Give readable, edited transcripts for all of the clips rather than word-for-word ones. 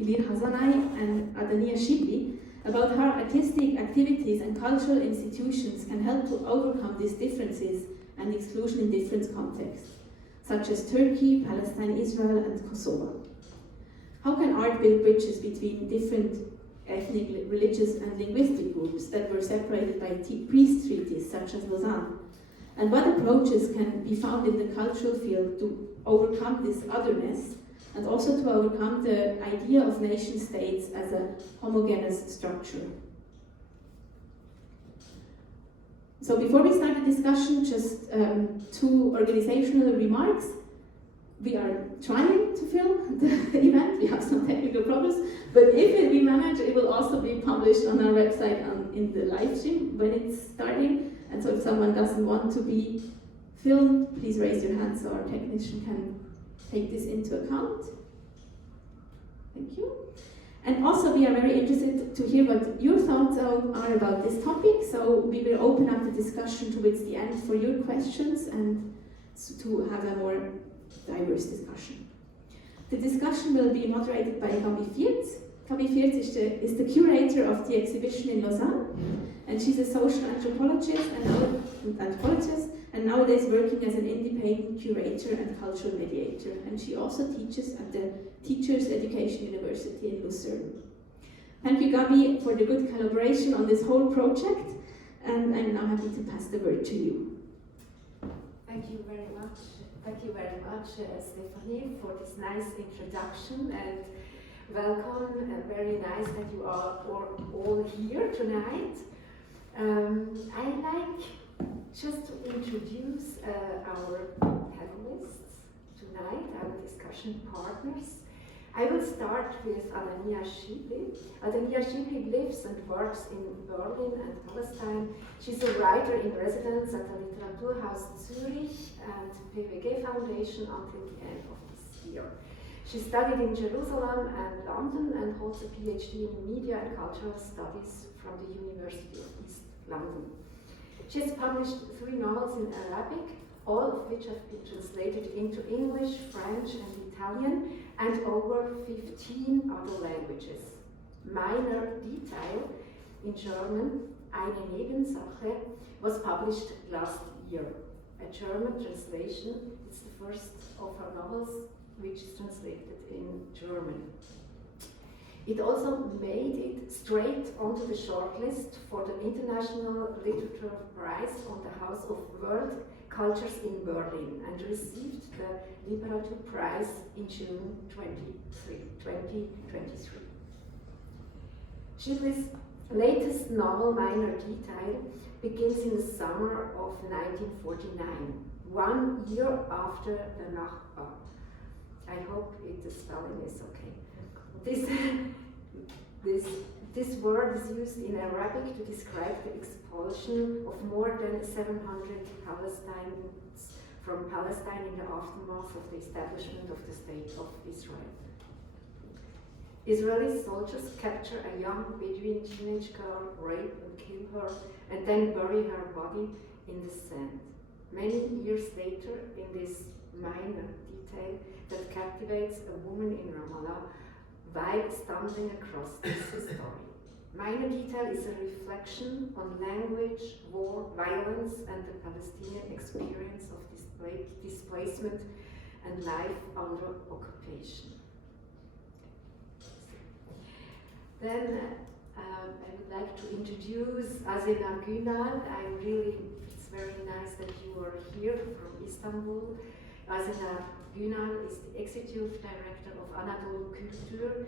Ilir Hazanay and Adania Shibli about how artistic activities and cultural institutions can help to overcome these differences and exclusion in different contexts, such as Turkey, Palestine, Israel, and Kosovo. How can art build bridges between different ethnic, religious, and linguistic groups that were separated by peace treaties, such as Lausanne? And what approaches can be found in the cultural field to overcome this otherness, and also to overcome the idea of nation states as a homogeneous structure? So before we start the discussion, just two organizational remarks. We are trying to film the event, we have some technical problems, but if we manage, it will also be published on our website in the live stream when it's starting. And so if someone doesn't want to be filmed, please raise your hand so our technician can take this into account. Thank you. And also we are very interested to hear what your thoughts are about this topic, so we will open up the discussion towards the end for your questions and to have a more diverse discussion. The discussion will be moderated by Gabi Viertz. Gabi Viertz is the curator of the exhibition in Lausanne, and she's a social anthropologist and nowadays working as an independent curator and cultural mediator. And she also teaches at the Teachers Education University in Lucerne. Thank you, Gabi, for the good collaboration on this whole project, and I'm now happy to pass the word to you. Thank you very much. Thank you very much, Stephanie, for this nice introduction, and welcome. Very nice that you are all here tonight. I'd like just to introduce our panelists tonight, our discussion partners. I will start with Adania Shibli. Adania Shibli lives and works in Berlin and Palestine. She's a writer in residence at the Literaturhaus Zürich and PWG Foundation until the end of this year. She studied in Jerusalem and London and holds a PhD in Media and Cultural Studies from the University of East London. She has published 3 novels in Arabic, all of which have been translated into English, French, and Italian, and over 15 other languages. Minor Detail in German, Eine Nebensache, was published last year. A German translation. It's the first of her novels which is translated in German. It also made it straight onto the shortlist for the International Literature Prize on the House of World Cultures in Berlin and received the Literature Prize in June 2023. Shibli's latest novel, Minor Detail, begins in the summer of 1949, 1 year after the Nachbar. I hope the spelling is okay. This word is used in Arabic to describe the expulsion of more than 700 Palestinians from Palestine in the aftermath of the establishment of the State of Israel. Israeli soldiers capture a young Bedouin teenage girl, rape and kill her, and then bury her body in the sand. Many years later, in this minor detail that captivates a woman in Ramallah, while stumbling across this story. Minor Detail is a reflection on language, war, violence, and the Palestinian experience of displacement and life under occupation. Then I would like to introduce Azena Günal. It's very nice that you are here from Istanbul. Azena Günal is the Executive Director of Anadolu Kültür,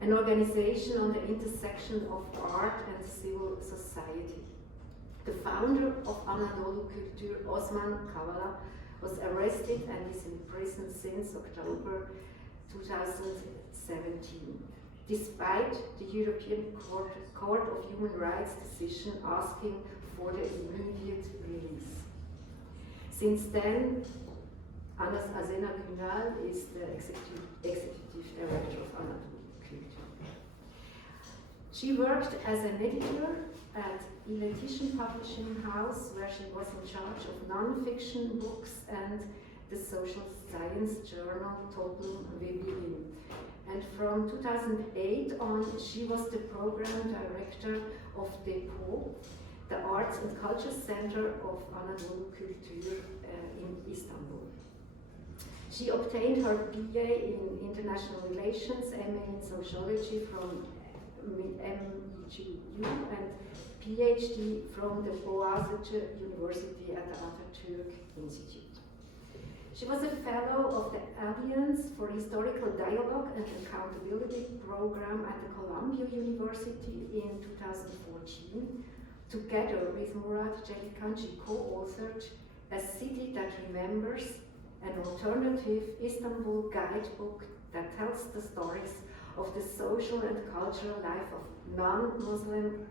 an organization on the intersection of art and civil society. The founder of Anadolu Kültür, Osman Kavala, was arrested and is in prison since October 2017, despite the European Court of Human Rights decision asking for the immediate release. Since then, Azena Günal is the executive director of Anadolu Kültür. She worked as an editor at Illetischen Publishing House, where she was in charge of non-fiction books and the social science journal Toplum ve Bilim. And from 2008 on, she was the program director of DEPO, the Arts and Culture Center of Anadolu Kültür in Istanbul. She obtained her BA in International Relations, MA in Sociology from MEGU, and PhD from the Boğaziçi University at the Atatürk Institute. She was a fellow of the Alliance for Historical Dialogue and Accountability program at the Columbia University in 2014. Together with Murat Celikan, she co-authored A City That Remembers, an alternative Istanbul guidebook that tells the stories of the social and cultural life of non-Muslims,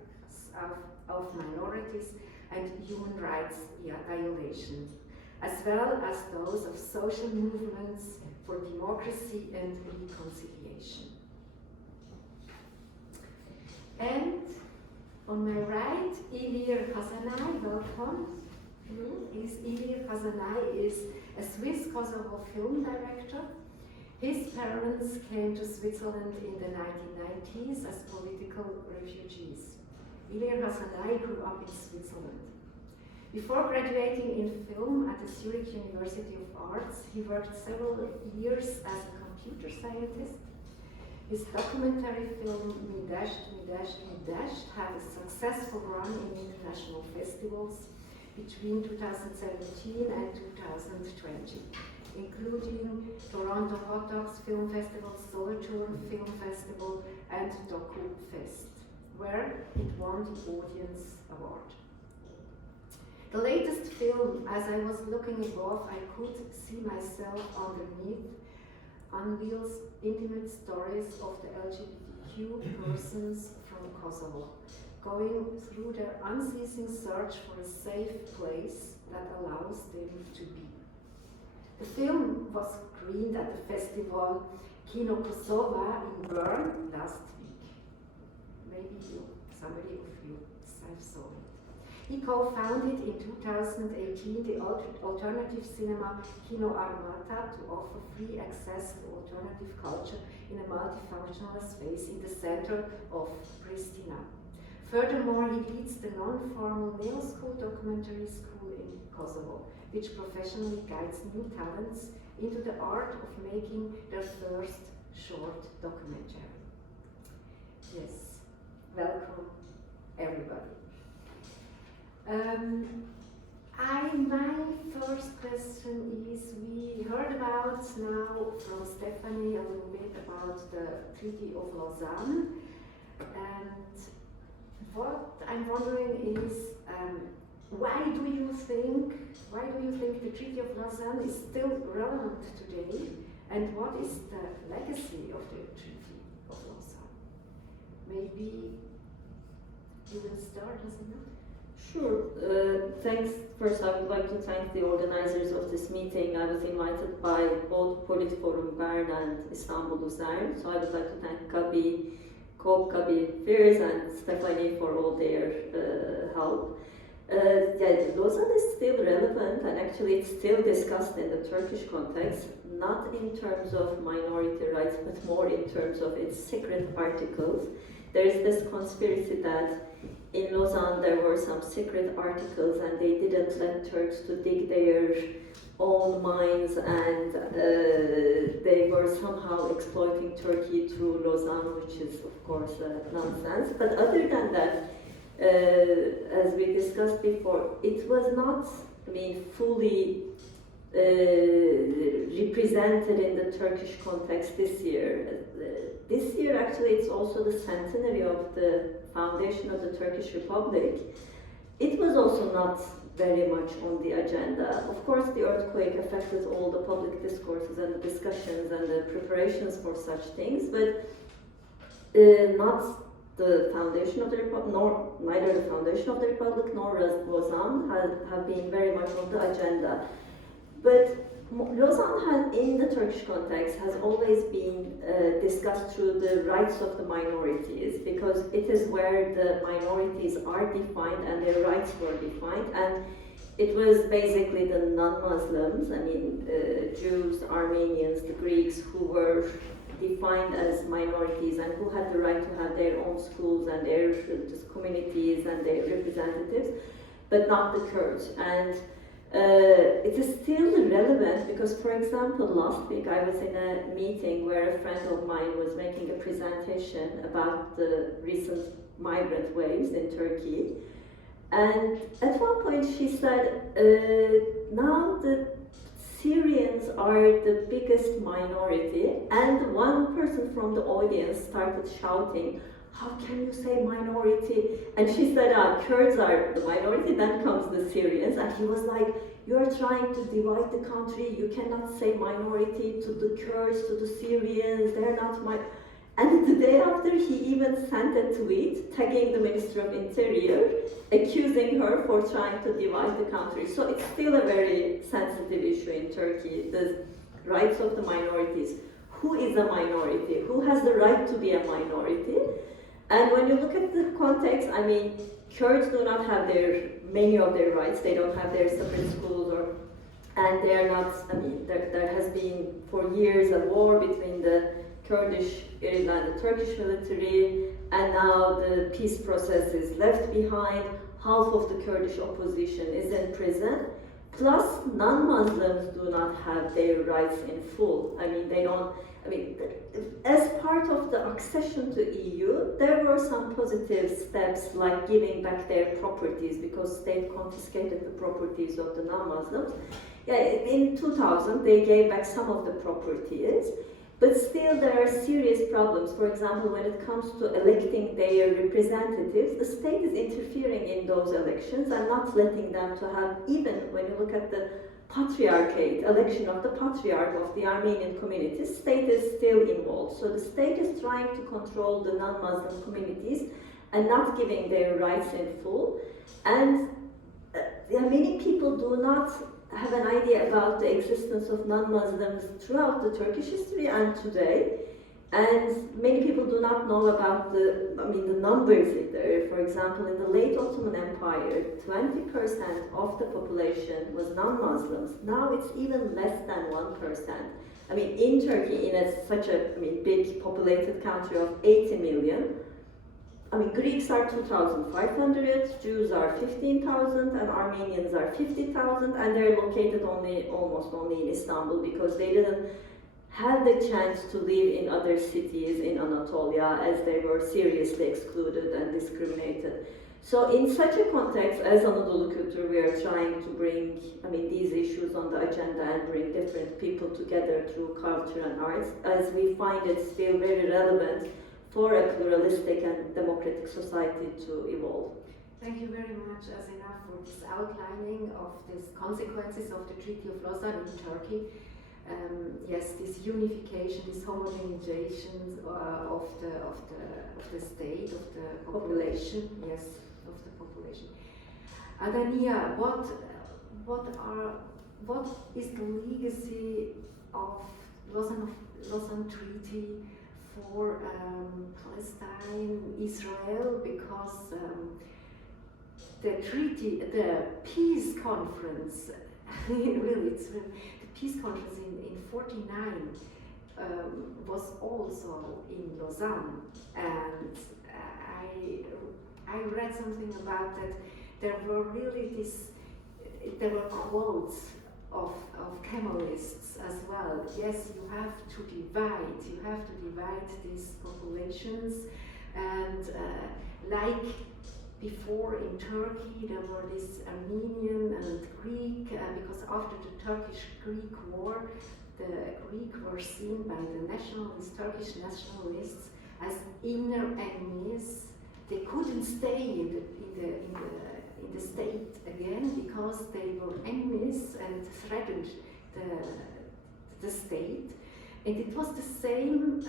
of minorities, and human rights violations, as well as those of social movements for democracy and reconciliation. And on my right, İlir Hazanay, welcome. İlir Hazanay is a Swiss-Kosovo film director. His parents came to Switzerland in the 1990s as political refugees. İlir Hazanay grew up in Switzerland. Before graduating in film at the Zurich University of Arts, he worked several years as a computer scientist. His documentary film Midasht had a successful run in international festivals between 2017 and 2020, including Toronto Hot Dogs Film Festival, Solothurn Film Festival, and Doku Fest, where it won the Audience Award. The latest film, As I Was Looking Above, I Could See Myself Underneath, unveils intimate stories of the LGBTQ persons from Kosovo, going through their unceasing search for a safe place that allows them to be. The film was screened at the festival Kino Kosova in Bern last week. Maybe somebody of you saw it. He co-founded in 2018 the alternative cinema Kino Armata to offer free access to alternative culture in a multifunctional space in the center of Pristina. Furthermore, he leads the non-formal male school documentary school in Kosovo, which professionally guides new talents into the art of making their first short documentary. Yes, welcome everybody. My first question is, we heard about now from Stephanie a little bit about the Treaty of Lausanne, and what I'm wondering is, why do you think the Treaty of Lausanne is still relevant today, and what is the legacy of the Treaty of Lausanne? Maybe you will start, doesn't it? Sure. Thanks. First, I would like to thank the organizers of this meeting. I was invited by both Politforum Bern and Istanbul Lausanne, so I would like to thank Kabi Fears and Stephanie for all their help. Lausanne is still relevant, and actually it's still discussed in the Turkish context, not in terms of minority rights, but more in terms of its secret articles. There is this conspiracy that in Lausanne there were some secret articles and they didn't let Turks to dig their own mines, and they were somehow exploiting Turkey through Lausanne, which is of course nonsense. But other than that, as we discussed before, it was not, fully represented in the Turkish context this year. This year, actually, it's also the centenary of the foundation of the Turkish Republic. It was also not very much on the agenda. Of course, the earthquake affected all the public discourses and the discussions and the preparations for such things, but not the foundation of the Republic, neither the foundation of the Republic nor Lausanne have been very much on the agenda. But Lausanne in the Turkish context has always been discussed through the rights of the minorities, because it is where the minorities are defined and their rights were defined, and it was basically the non-Muslims, Jews, Armenians, the Greeks, who were defined as minorities and who had the right to have their own schools and their religious communities and their representatives, but not the Kurds. And it is still relevant because, for example, last week I was in a meeting where a friend of mine was making a presentation about the recent migrant waves in Turkey. And at one point she said, now the Syrians are the biggest minority, and one person from the audience started shouting, how can you say minority? And she said, Kurds are the minority, then comes the Syrians. And he was like, you're trying to divide the country, you cannot say minority to the Kurds, to the Syrians, they're not my... And the day after, he even sent a tweet tagging the Minister of Interior, accusing her for trying to divide the country. So it's still a very sensitive issue in Turkey, the rights of the minorities. Who is a minority? Who has the right to be a minority? And when you look at the context, I mean, Kurds do not have many of their rights. They don't have their separate schools, and they are not, I mean, there has been for years a war between the Kurdish area and the Turkish military, and now the peace process is left behind. Half of the Kurdish opposition is in prison. Plus, non-Muslims do not have their rights in full. I mean, they don't, I mean, as part of the accession to EU, there were some positive steps like giving back their properties because they confiscated the properties of the non-Muslims. Yeah, in 2000, they gave back some of the properties, but still there are serious problems. For example, when it comes to electing their representatives, the state is interfering in those elections and not letting them to have, even when you look at the patriarchate, election of the patriarch of the Armenian community, state is still involved. So the state is trying to control the non-Muslim communities and not giving their rights in full. And many people do not have an idea about the existence of non-Muslims throughout the Turkish history and today. And many people do not know about the numbers there. For example, in the late Ottoman Empire, 20% of the population was non-Muslims. Now it's even less than 1%. I mean, in Turkey, in such a big populated country of 80 million, Greeks are 2,500, Jews are 15,000, and Armenians are 50,000, and they're located almost only in Istanbul because they didn't have the chance to live in other cities in Anatolia as they were seriously excluded and discriminated. So in such a context, as Anadolu Kültür, we are trying to bring these issues on the agenda and bring different people together through culture and arts, as we find it still very relevant for a pluralistic and democratic society to evolve. Thank you very much, Azina, for this outlining of these consequences of the Treaty of Lausanne in Turkey. Yes, this unification, this homogenization of the state, of the population. Yes, of the population. Adania, what is the legacy of Lausanne Treaty for Palestine, Israel? Because the treaty, the peace conference, the peace conference in 49 was also in Lausanne, and I read something about that. There were quotes of Kemalists as well. Yes, you have to divide these populations, and like before in Turkey, there were this Armenian and Greek, because after the Turkish-Greek war, the Greek were seen by the Turkish nationalists as inner enemies. They couldn't stay in the state again because they were enemies and threatened the state. And it was the same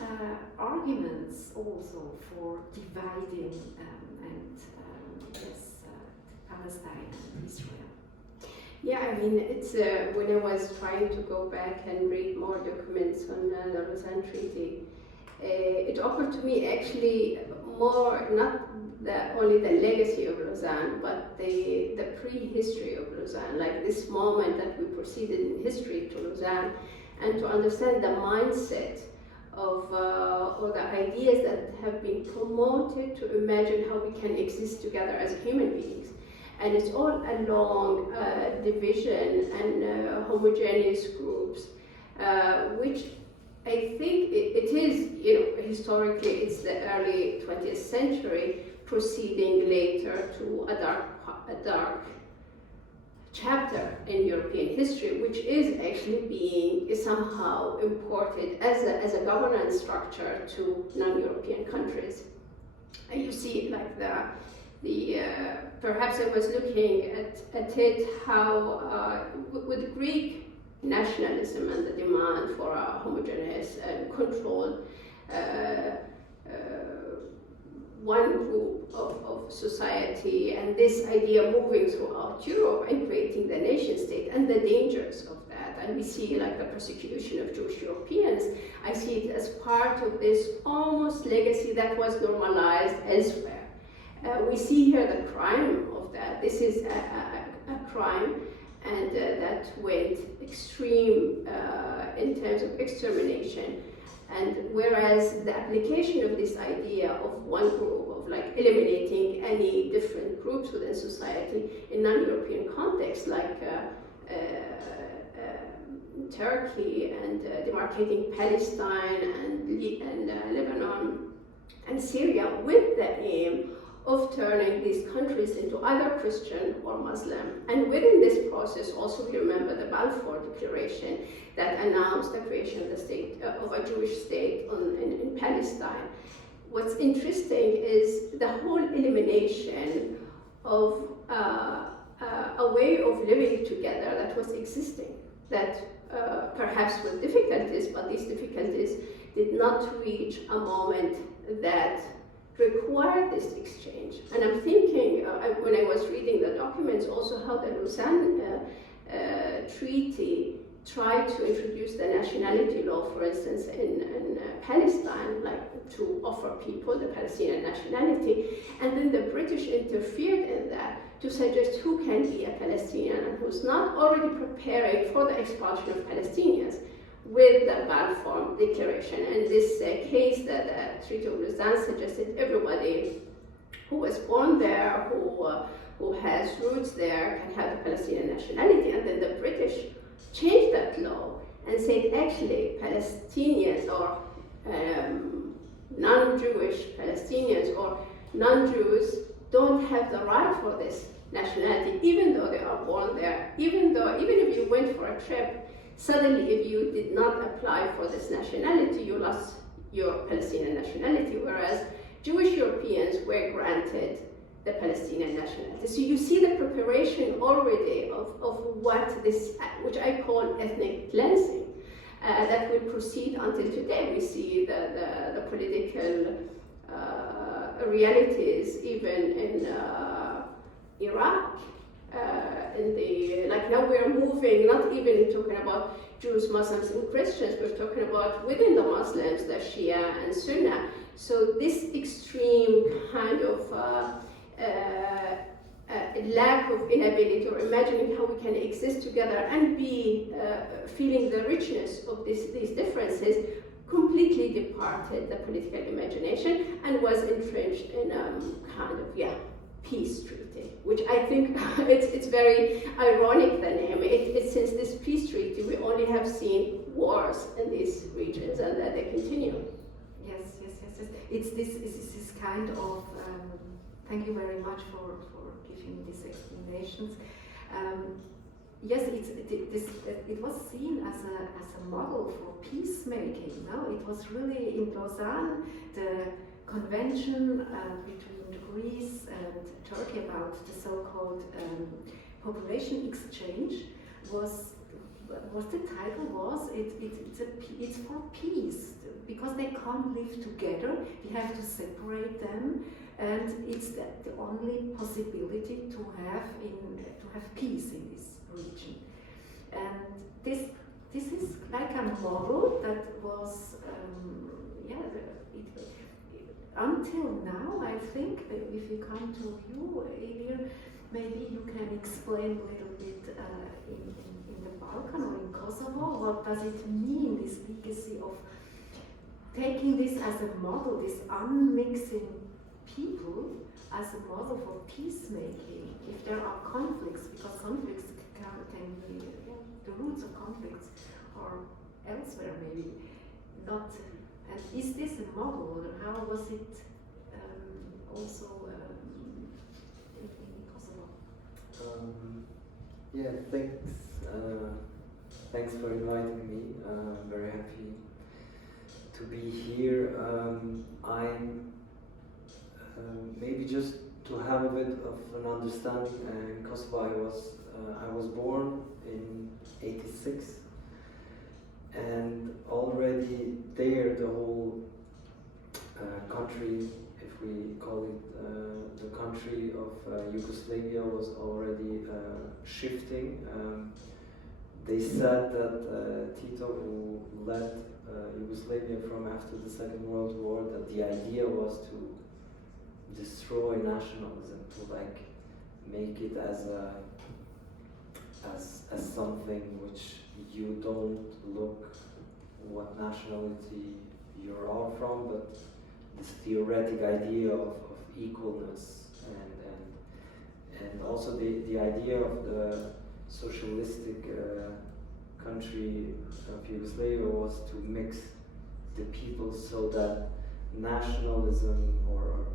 arguments also for dividing Palestine and Israel. Yeah, it's when I was trying to go back and read more documents on the Lausanne Treaty, it offered to me actually more, not only the legacy of Lausanne, but the prehistory of Lausanne, like this moment that we proceeded in history to Lausanne, and to understand the mindset of all the ideas that have been promoted to imagine how we can exist together as human beings. And it's all along division and homogeneous groups, which I think it is, historically it's the early 20th century, proceeding later to a dark chapter in European history, which is actually being somehow imported as a governance structure to non-European countries. And you see like the perhaps I was looking at it how with Greek nationalism and the demand for a homogeneous and controlled one group of society, and this idea moving throughout Europe and creating the nation state and the dangers of that. And we see like the persecution of Jewish Europeans. I see it as part of this almost legacy that was normalized elsewhere. We see here the crime of that. This is a crime, and that went extreme in terms of extermination. And whereas the application of this idea of one group, of like eliminating any different groups within society in non-European contexts, like Turkey, and demarcating Palestine and Lebanon and Syria, with the aim of turning these countries into either Christian or Muslim. And within this process, also we remember the Balfour Declaration that announced the creation of the state, of a Jewish state in Palestine. What's interesting is the whole elimination of a way of living together that was existing, that perhaps with difficulties, but these difficulties did not reach a moment that required this exchange. And I'm thinking, when I was reading the documents, also how the Lausanne Treaty tried to introduce the nationality law, for instance, in Palestine, like to offer people the Palestinian nationality. And then the British interfered in that to suggest who can be a Palestinian and who's not, already preparing for the expulsion of Palestinians with the Balfour Declaration. And this case, the Treaty of Lausanne, suggested everybody who was born there, who has roots there, can have the Palestinian nationality. And then the British changed that law and said actually Palestinians or non-Jewish Palestinians or non-Jews don't have the right for this nationality, even though they are born there, even if you went for a trip, suddenly if you did not apply for this nationality, you lost your Palestinian nationality, whereas Jewish Europeans were granted the Palestinian nationality. So you see the preparation already of what this, which I call ethnic cleansing, that will proceed until today. We see the political realities even in Iraq. Like now we're moving, not even talking about Jews, Muslims, and Christians, we're talking about within the Muslims, the Shia and Sunni. So this extreme kind of lack of inability or imagining how we can exist together and be feeling the richness of these differences completely departed the political imagination and was entrenched in kind of peace treaty, which I think it's very ironic, the name. Since this peace treaty, we only have seen wars in these regions, and that they continue. Yes. It's this kind of. Thank you very much for giving these explanations. Yes, it was seen as a model for peacemaking. No, it was really in Lausanne, the convention between Greece and Turkey about the so-called population exchange was the title was it's for peace, because they can't live together. We have to separate them, and it's the only possibility to have peace in this region. And this is like a model that was until now, I think, if we come to you, Emir, maybe you can explain a little bit in the Balkan or in Kosovo, what does it mean, this legacy of taking this as a model, this unmixing people as a model for peacemaking, if there are conflicts, because conflicts can be, the roots of conflicts are elsewhere maybe, not, and is this a model, or how was it also in Kosovo? Yeah, thanks for inviting me. I'm very happy to be here. I'm maybe just to have a bit of an understanding. In Kosovo, I was born in '86, and already there the whole country, if we call it the country of Yugoslavia, was already shifting. They said that Tito, who led Yugoslavia from after the Second World War, that the idea was to destroy nationalism, to like make it as something which you don't look what nationality you're all from, but this theoretic idea of equalness and also the idea of the socialistic country of Yugoslavia was to mix the people so that nationalism, or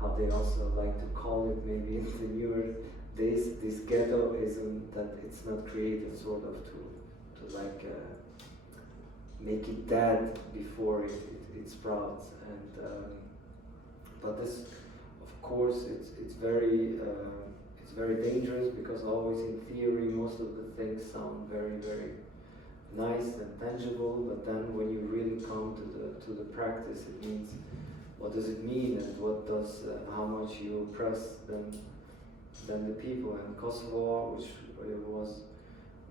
how they also like to call it maybe in the newer days, this ghettoism, that it's not created sort of to like make it dead before it sprouts. And but this, of course, it's very dangerous, because always in theory most of the things sound very, very nice and tangible, but then when you really come to the practice, it means, what does it mean, and what does how much you oppress then the people. And Kosovo, which was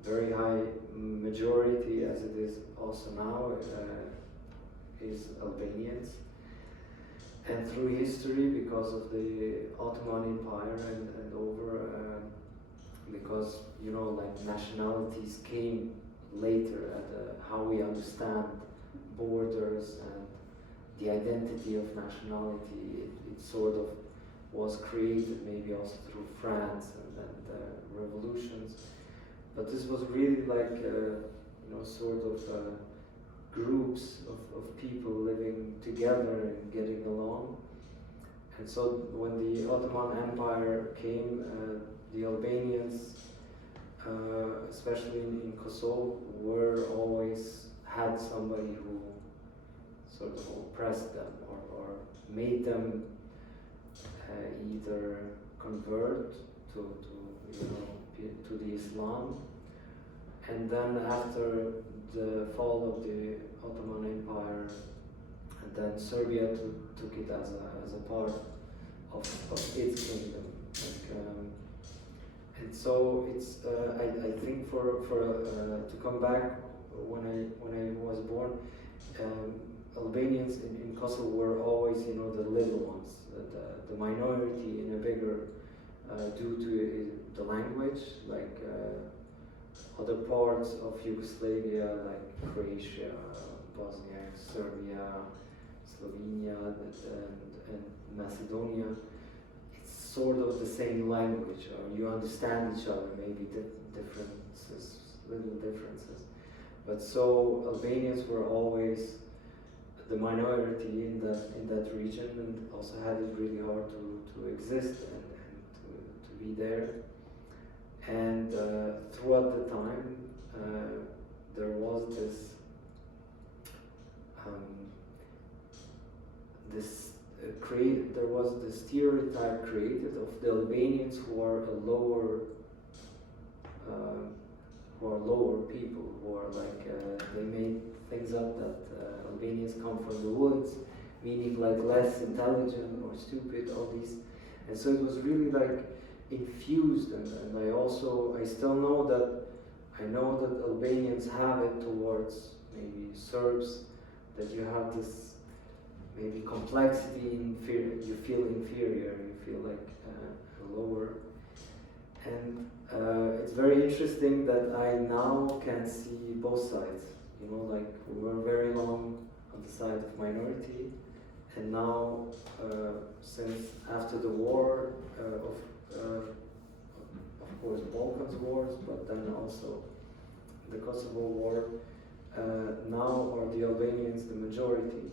very high majority, as it is also now, is Albanians. And through history, because of the Ottoman Empire and over, because, you know, like nationalities came later at how we understand borders and the identity of nationality, it sort of was created maybe also through France and revolutions. But this was really like, you know, sort of groups of people living together and getting along. And so when the Ottoman Empire came, the Albanians, especially in Kosovo, had somebody who sort of oppressed them or made them either convert to the Islam. And then after the fall of the Ottoman Empire, and then Serbia took it as a part of its kingdom. And so it's I think for to come back, when I was born, Albanians in Kosovo were always, you know, the little ones, the minority in a bigger, due to the language, like other parts of Yugoslavia, like Croatia, Bosnia, Serbia, Slovenia, and Macedonia. It's sort of the same language, or you understand each other, maybe little differences. But so Albanians were always the minority in that region, and also had it really hard to exist and to be there. And throughout the time, there was there was the stereotype created of the Albanians who are lower people, who are like they made things up that Albanians come from the woods, meaning like less intelligent or stupid, all these. And so it was really like infused, and I still know that Albanians have it towards maybe Serbs, that you have this maybe complexity, you feel inferior, you feel like lower. And it's very interesting that I now can see both sides, you know, like we were very long on the side of minority, and now, since after the war of course, Balkans wars, but then also the Kosovo war, now are the Albanians the majority.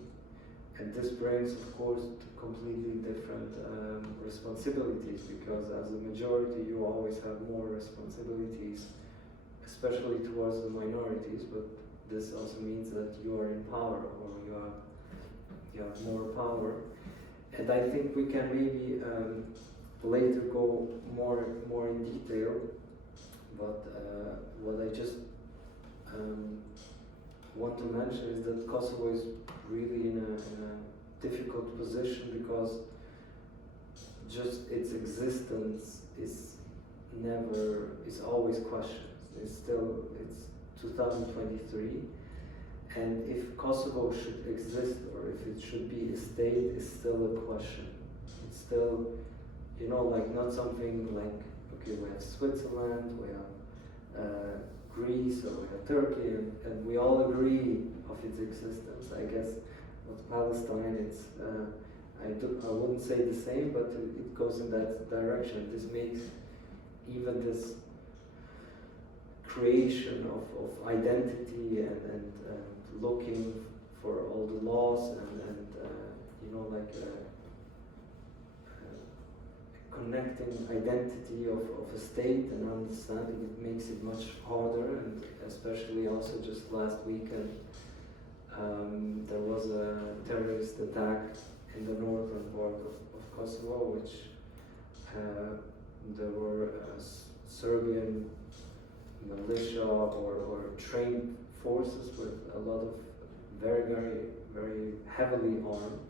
And this brings, of course, completely different responsibilities, because as a majority you always have more responsibilities, especially towards the minorities, but this also means that you are in power, or you have more power. And I think we can maybe later go more in detail, but what I just want to mention is that Kosovo is really in a difficult position, because just its existence is always questioned. It's 2023, and if Kosovo should exist, or if it should be a state, is still a question. It's still, like, not something like, okay, we have Switzerland, we have Greece, or we have Turkey, and we all agree of its existence. I guess with Palestine, it's I wouldn't say the same, but it goes in that direction. This makes even this creation of identity and looking for all the laws and connecting identity of a state and understanding it makes it much harder. And especially also just last weekend, there was a terrorist attack in the northern part of Kosovo, which there were Serbian militia or trained forces with a lot of very, very, very heavily armed.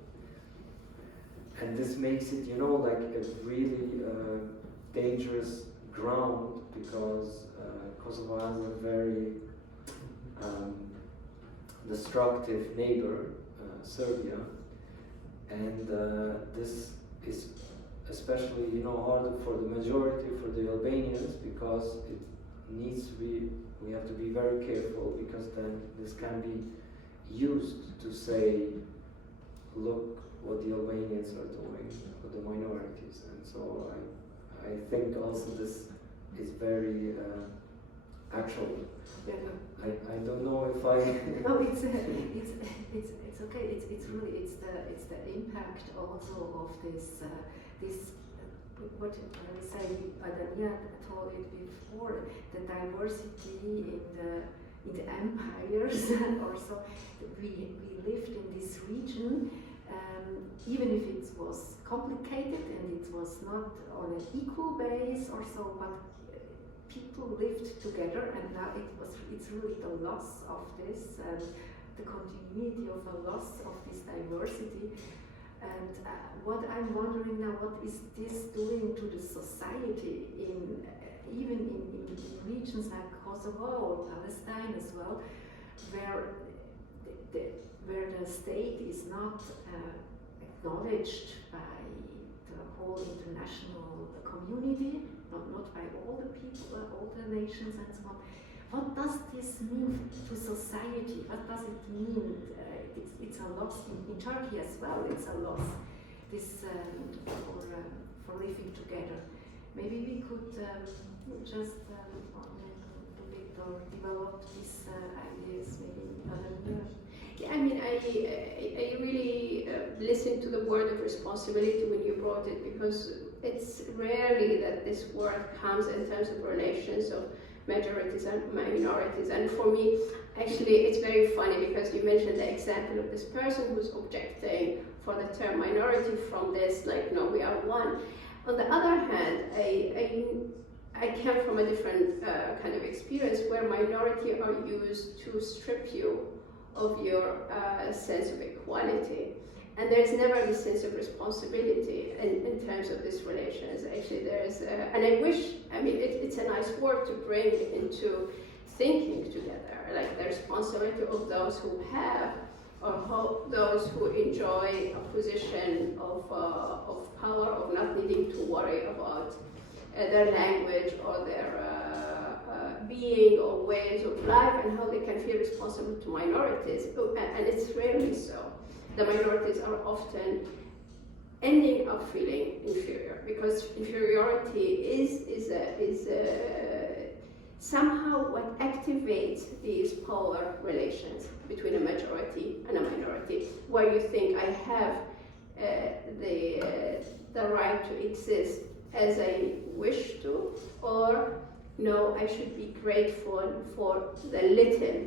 And this makes it, like a really dangerous ground, because Kosovo has a very destructive neighbor, Serbia, and this is especially, harder for the majority, for the Albanians, because it needs to be, we have to be very careful, because then this can be used to say, look what the Albanians are doing for the minorities. And so I think also this is very actual. I don't know if I. No, it's okay. It's really the impact also of this what I was saying. Adania told it before, the diversity in the empires. Also, we lived in this region. Even if it was complicated and it was not on an equal base or so, but people lived together, and now it's really the loss of this and the continuity of the loss of this diversity. And what I'm wondering now, what is this doing to the society even in regions like Kosovo or Palestine as well, where the state is not acknowledged by the whole international community, not by all the people, all the nations and so on. What does this mean to society? What does it mean? It's a loss in Turkey as well. It's a loss. This for living together. Maybe we could just a bit or develop these ideas maybe in other years. Yeah, I mean, I really listened to the word of responsibility when you brought it, because it's rarely that this word comes in terms of relations of majorities and minorities. And for me, actually, it's very funny, because you mentioned the example of this person who's objecting for the term minority from this, like, no, we are one. On the other hand, I came from a different kind of experience where minority are used to strip you of your sense of equality. And there's never this sense of responsibility in terms of these relations. Actually, there's, and I wish, I mean, it's a nice word to bring into thinking together, like the responsibility of those who have, or those who enjoy a position of power, of not needing to worry about their language or their being or ways of life and how they can feel responsible to minorities. And it's rarely so. The minorities are often ending up feeling inferior because inferiority is somehow what activates these power relations between a majority and a minority, where you think I have the right to exist as I wish to, or no, I should be grateful for the little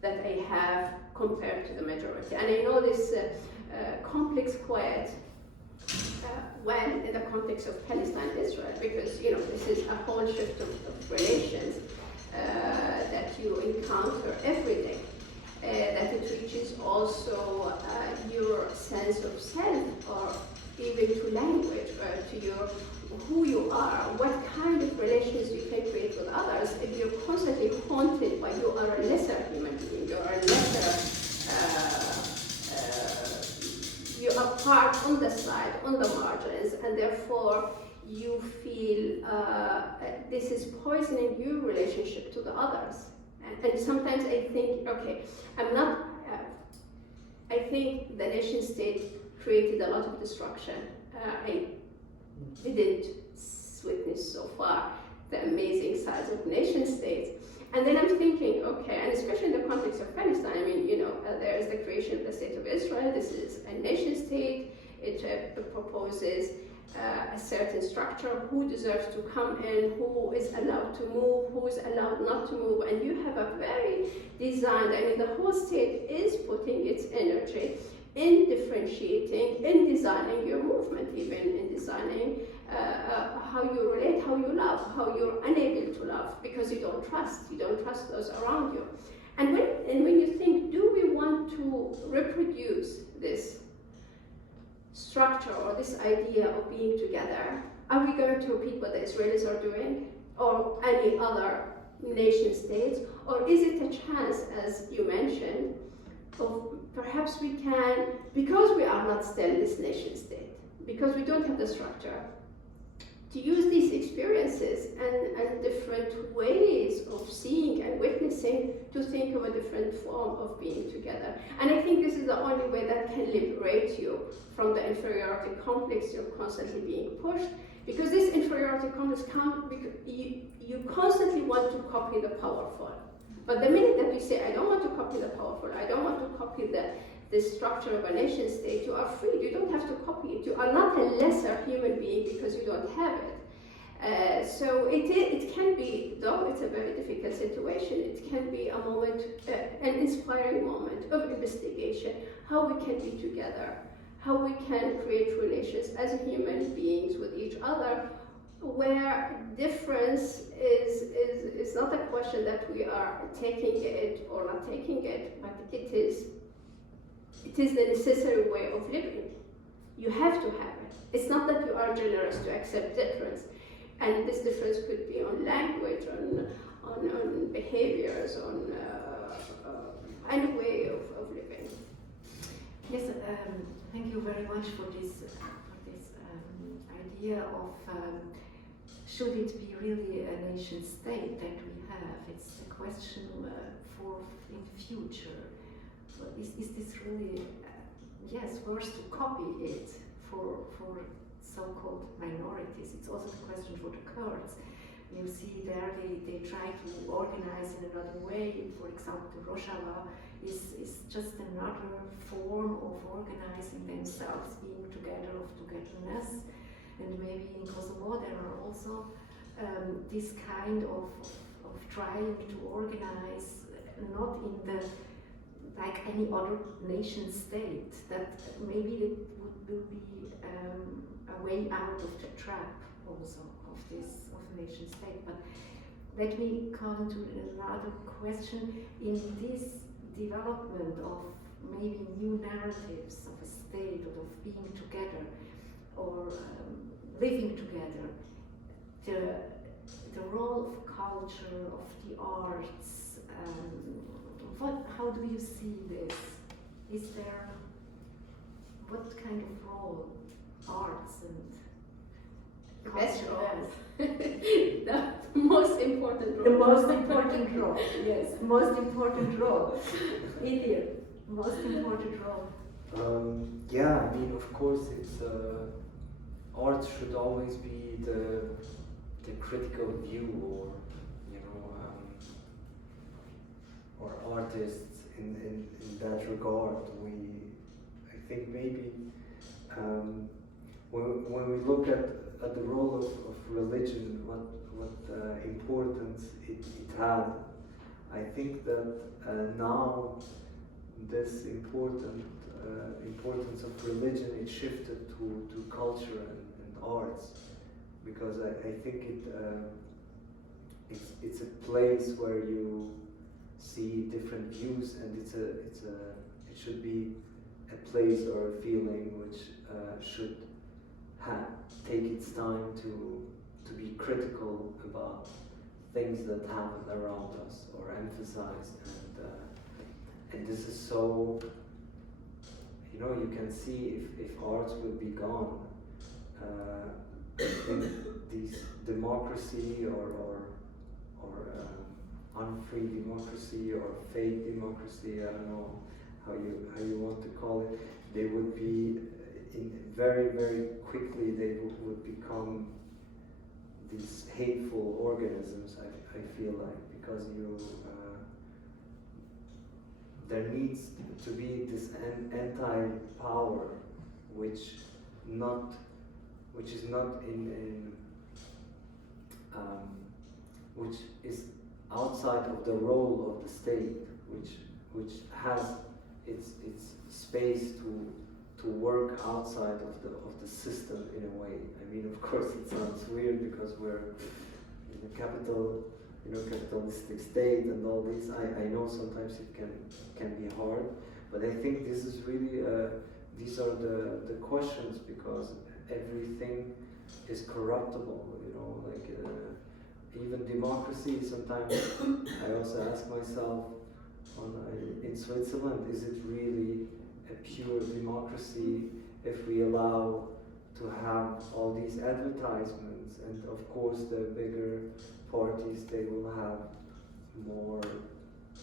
that I have compared to the majority. And I know this complex quite well in the context of Palestine and Israel, because this is a whole shift of relations that you encounter every day. That it reaches also your sense of self, or even to language, or to your who you are, what kind of relations you can create with others. If you're constantly haunted by you are a lesser human being, you are a lesser, you are part on the side, on the margins, and therefore you feel this is poisoning your relationship to the others. And sometimes I think, okay, I think the nation state created a lot of destruction. I didn't witness so far the amazing size of nation states. And then I'm thinking, okay, and especially in the context of Palestine, I mean, there is the creation of the state of Israel. This is a nation state. It proposes a certain structure, who deserves to come in, who is allowed to move, who is allowed not to move, and you have a very designed, I mean, the whole state is putting its energy in differentiating, in designing your movement, even in designing how you relate, how you love, how you're unable to love, because you don't trust those around you. And when you think, do we want to reproduce this structure or this idea of being together? Are we going to repeat what the Israelis are doing, or any other nation states? Or is it a chance, as you mentioned, of perhaps we can, because we are not still this nation state, because we don't have the structure, to use these experiences and different ways of seeing and witnessing to think of a different form of being together. And I think this is the only way that can liberate you from the inferiority complex you're constantly being pushed, because this inferiority complex you constantly want to copy the powerful. But the minute that you say, I don't want to copy the powerful, I don't want to copy the structure of a nation state, you are free. You don't have to copy it. You are not a lesser human being because you don't have it. So it can be, though it's a very difficult situation, it can be a moment, an inspiring moment of investigation, how we can be together, how we can create relations as human beings with each other, where difference is not a question that we are taking it or not taking it, but it is the necessary way of living. You have to have it. It's not that you are generous to accept difference, and this difference could be on language, on behaviors, on any way of living. Yes, thank you very much for this idea of should it be really a nation state that we have? It's a question for in the future. So is this really worth to copy it for so-called minorities? It's also the question for the Kurds. You see there they try to organize in another way. For example, the Rojava is just another form of organizing themselves, being together, of togetherness. And maybe in Kosovo there are also this kind of trying to organize, not in the like any other nation state, that maybe it will be a way out of the trap also of nation state. But let me come to another question. In this development of maybe new narratives of a state or of being together or living together, the role of culture, of the arts, how do you see this? Is there, what kind of role arts and The best culture role. has? The most important role. The most important role, yes, most important role. India, most important role. Yeah, I mean, of course, it's art should always be the critical view, or you know, or artists in that regard. I think maybe when we look at the role of religion, what importance it had, I think that now this importance of religion, it shifted to culture and arts, because I think it's a place where you see different views, and it should be a place or a feeling which should take its time to be critical about things that happen around us, or emphasize, and this is so, you know, you can see if arts will be gone, in these democracy or unfree democracy or fake democracy, I don't know how you want to call it, they would be very, very quickly they would become these hateful organisms, I feel like, because there needs to be this anti-power which is not which is outside of the role of the state, which has its space to work outside of the system in a way. I mean, of course, it sounds weird because we're in a capitalistic state and all this. I know sometimes it can be hard, but I think this is really these are the questions, because everything is corruptible. You know, like even democracy. Sometimes I also ask myself, in Switzerland, is it really a pure democracy if we allow to have all these advertisements, and of course the bigger parties, they will have more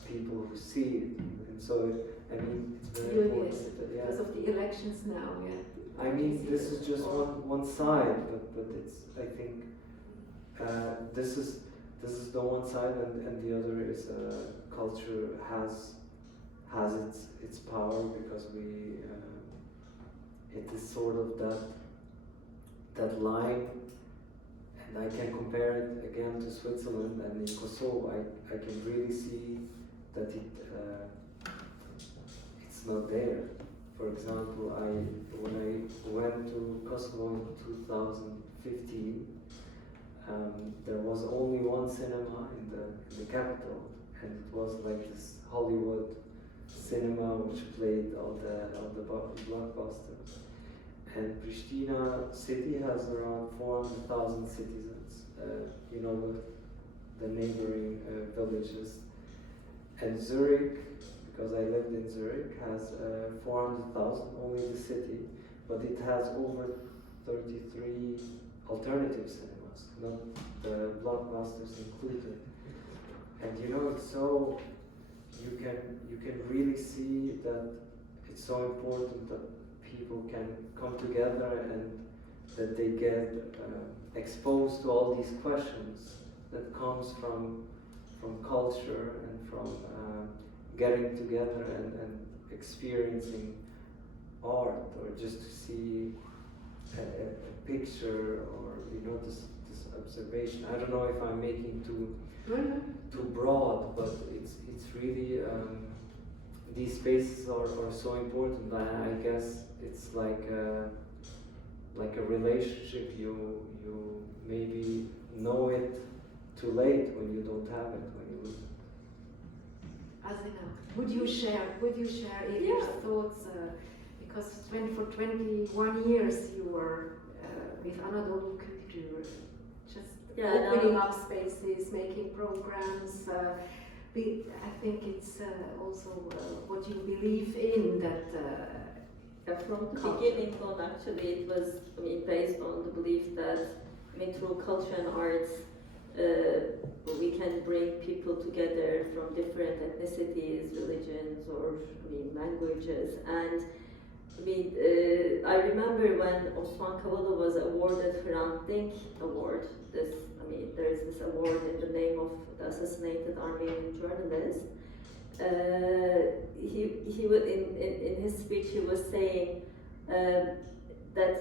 people who see it, and so I mean it's very important. Yes, because of the elections now, yeah. I mean, this is just one side, but it's, I think this is the one side, and the other is culture has its power, because it is sort of that line, and I can compare it again to Switzerland, and in Kosovo I can really see that it's not there. For example, when I went to Kosovo in 2015, there was only one cinema in the capital, and it was like this Hollywood cinema which played all the blockbusters. And Pristina city has around 400,000 citizens, you know, the neighboring villages. And Zurich, because I lived in Zurich, has 400,000, only the city, but it has over 33 alternative cinemas, not the blockbusters included. And you know, it's so, you can really see that it's so important that people can come together and that they get exposed to all these questions that comes from culture and from getting together and experiencing art, or just to see a picture, or you know, this observation. I don't know if I'm making too broad, but it's really these spaces are so important. I guess it's like a relationship. You maybe know it too late when you don't have it, when you lose it. Azina, would you share your thoughts? Because for 21 years you were with Anadolu Culture, just opening up spaces, making programs. I think it's also what you believe in, that from the beginning on, actually, it was, I mean, based on the belief that, I mean, through culture and arts, we can bring people together from different ethnicities, religions, or languages. And I remember when Osman Kavala was awarded Hrant Dink Award. There is this award in the name of the assassinated Armenian journalist. He was in his speech. He was saying that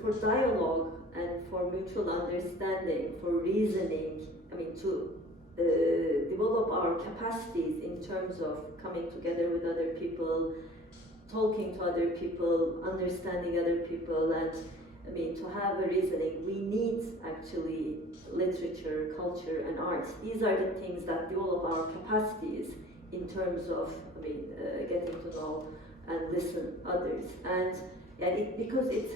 for dialogue and for mutual understanding, for reasoning, to develop our capacities in terms of coming together with other people, talking to other people, understanding other people, and to have a reasoning, we need actually literature, culture, and arts. These are the things that develop our capacities in terms of getting to know and listen others. And because it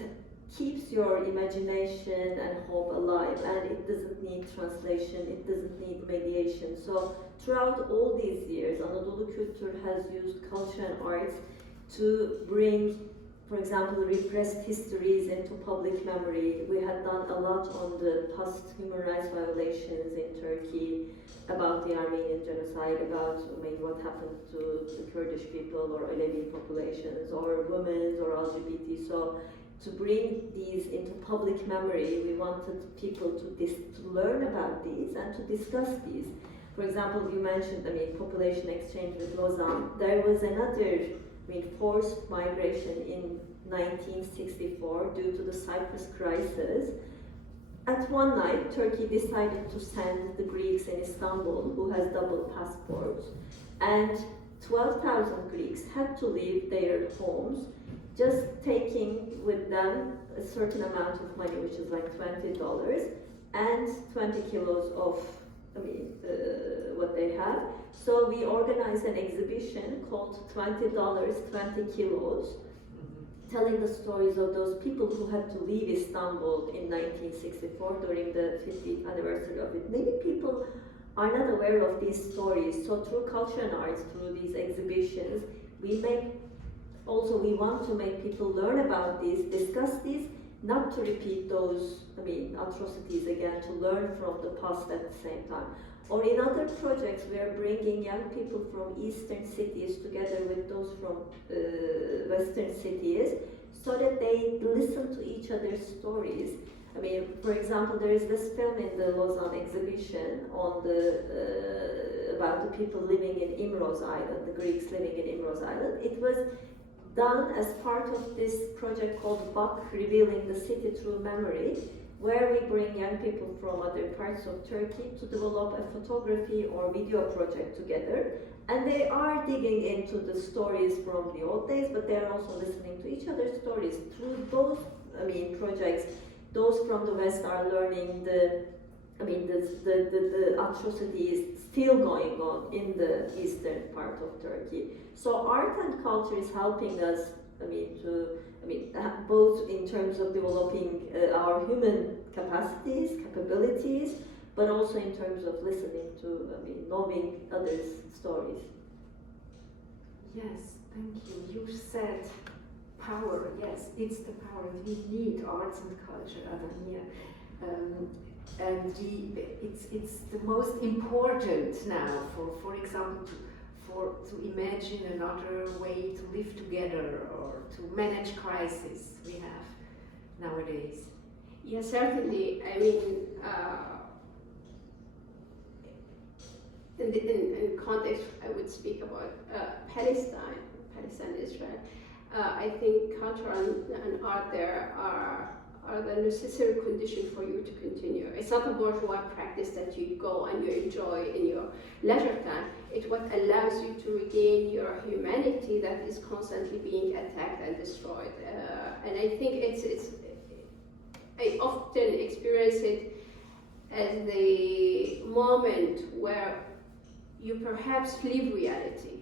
keeps your imagination and hope alive, and it doesn't need translation, it doesn't need mediation. So throughout all these years, Anadolu Kültür has used culture and arts to bring, for example, repressed histories into public memory. We had done a lot on the past human rights violations in Turkey, about the Armenian genocide, about what happened to the Kurdish people or Alevi populations, or women, or LGBT. So to bring these into public memory, we wanted people to learn about these and to discuss these. For example, you mentioned, population exchange with Lausanne. There was another, forced migration in 1964 due to the Cyprus crisis. At one night, Turkey decided to send the Greeks in Istanbul, who has double passports, and 12,000 Greeks had to leave their homes, just taking with them a certain amount of money, which is like $20, and 20 kilos of what they have. So we organized an exhibition called $20, 20 kilos, telling the stories of those people who had to leave Istanbul in 1964 during the 50th anniversary of it. Many people are not aware of these stories. So through culture and arts, through these exhibitions, we want to make people learn about these, discuss these, not to repeat those atrocities again, to learn from the past at the same time. Or in other projects, we are bringing young people from eastern cities together with those from western cities, so that they listen to each other's stories. For example, there is this film in the Lausanne exhibition on about the people living in Imros Island, the Greeks living in Imros Island. It was done as part of this project called Bak, Revealing the City Through Memory, where we bring young people from other parts of Turkey to develop a photography or video project together. And they are digging into the stories from the old days, but they're also listening to each other's stories. Through both projects, those from the West are learning the atrocities still going on in the eastern part of Turkey. So art and culture is helping us, both in terms of developing our human capabilities, but also in terms of listening to, knowing others' stories. Yes, thank you. You said power. Yes, it's the power. We need arts and culture, Adania. And it's the most important now for example, to imagine another way to live together or to manage crisis we have nowadays. Yeah, certainly. In context, I would speak about Palestine, Israel. I think culture and art there are the necessary condition for you to continue. It's not a bourgeois practice that you go and you enjoy in your leisure time. It's what allows you to regain your humanity that is constantly being attacked and destroyed. And I think I often experience it as the moment where you perhaps leave reality.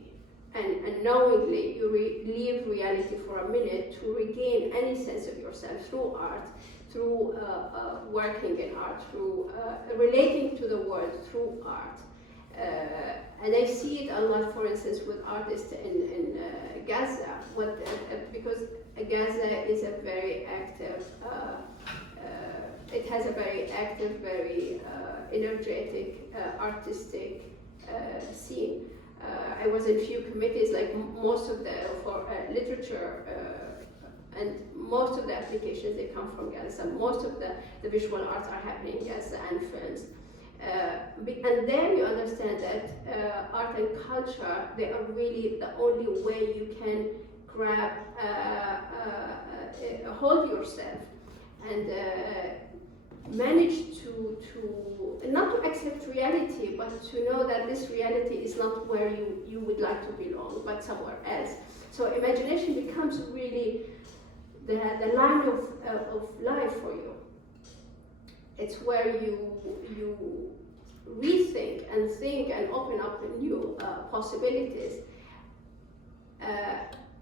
And knowingly you leave reality for a minute to regain any sense of yourself through art, through working in art, through relating to the world through art. And I see it a lot, for instance, with artists in Gaza, because Gaza is a very active, it has a very active, very energetic, artistic scene. I was in few committees, like most of the, for literature, and most of the applications, they come from Gaza. Most of the visual arts are happening in Gaza and films. And then you understand that art and culture, they are really the only way you can grab, hold yourself and manage to not to accept reality, but to know that this reality is not where you would like to belong, but somewhere else. So imagination becomes really the line of life for you. It's where you rethink and think and open up new possibilities.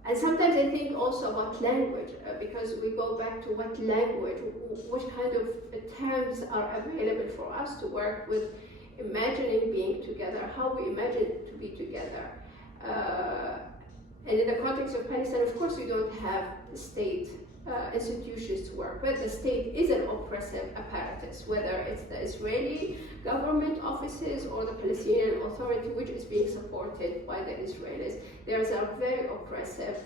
And sometimes I think also about language, because we go back to what language, what kind of terms are available for us to work with imagining being together, how we imagine to be together. And in the context of Palestine, of course, we don't have state institutions to work with. The state is an oppressive apparatus, whether it's the Israeli government offices or the Palestinian Authority, which is being supported by the Israelis. There are very oppressive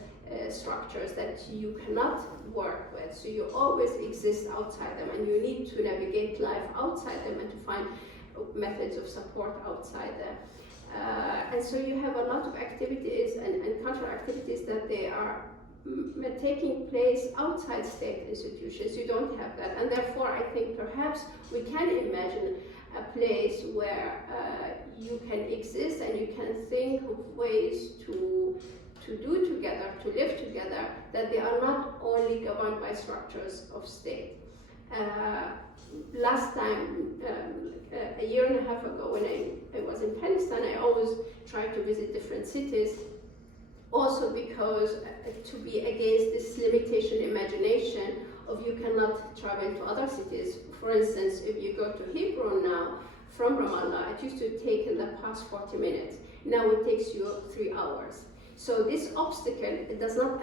structures that you cannot work with, so you always exist outside them, and you need to navigate life outside them and to find methods of support outside them. And so you have a lot of activities and cultural activities that they are taking place outside state institutions. You don't have that, and therefore I think perhaps we can imagine a place where you can exist and you can think of ways to do together, to live together, that they are not only governed by structures of state. Last time, a year and a half ago, when I was in Palestine, I always tried to visit different cities, also because to be against this limitation imagination of you cannot travel to other cities. For instance, if you go to Hebron now from Ramallah, it used to take in the past 40 minutes. Now it takes you 3 hours. So this obstacle, it does not,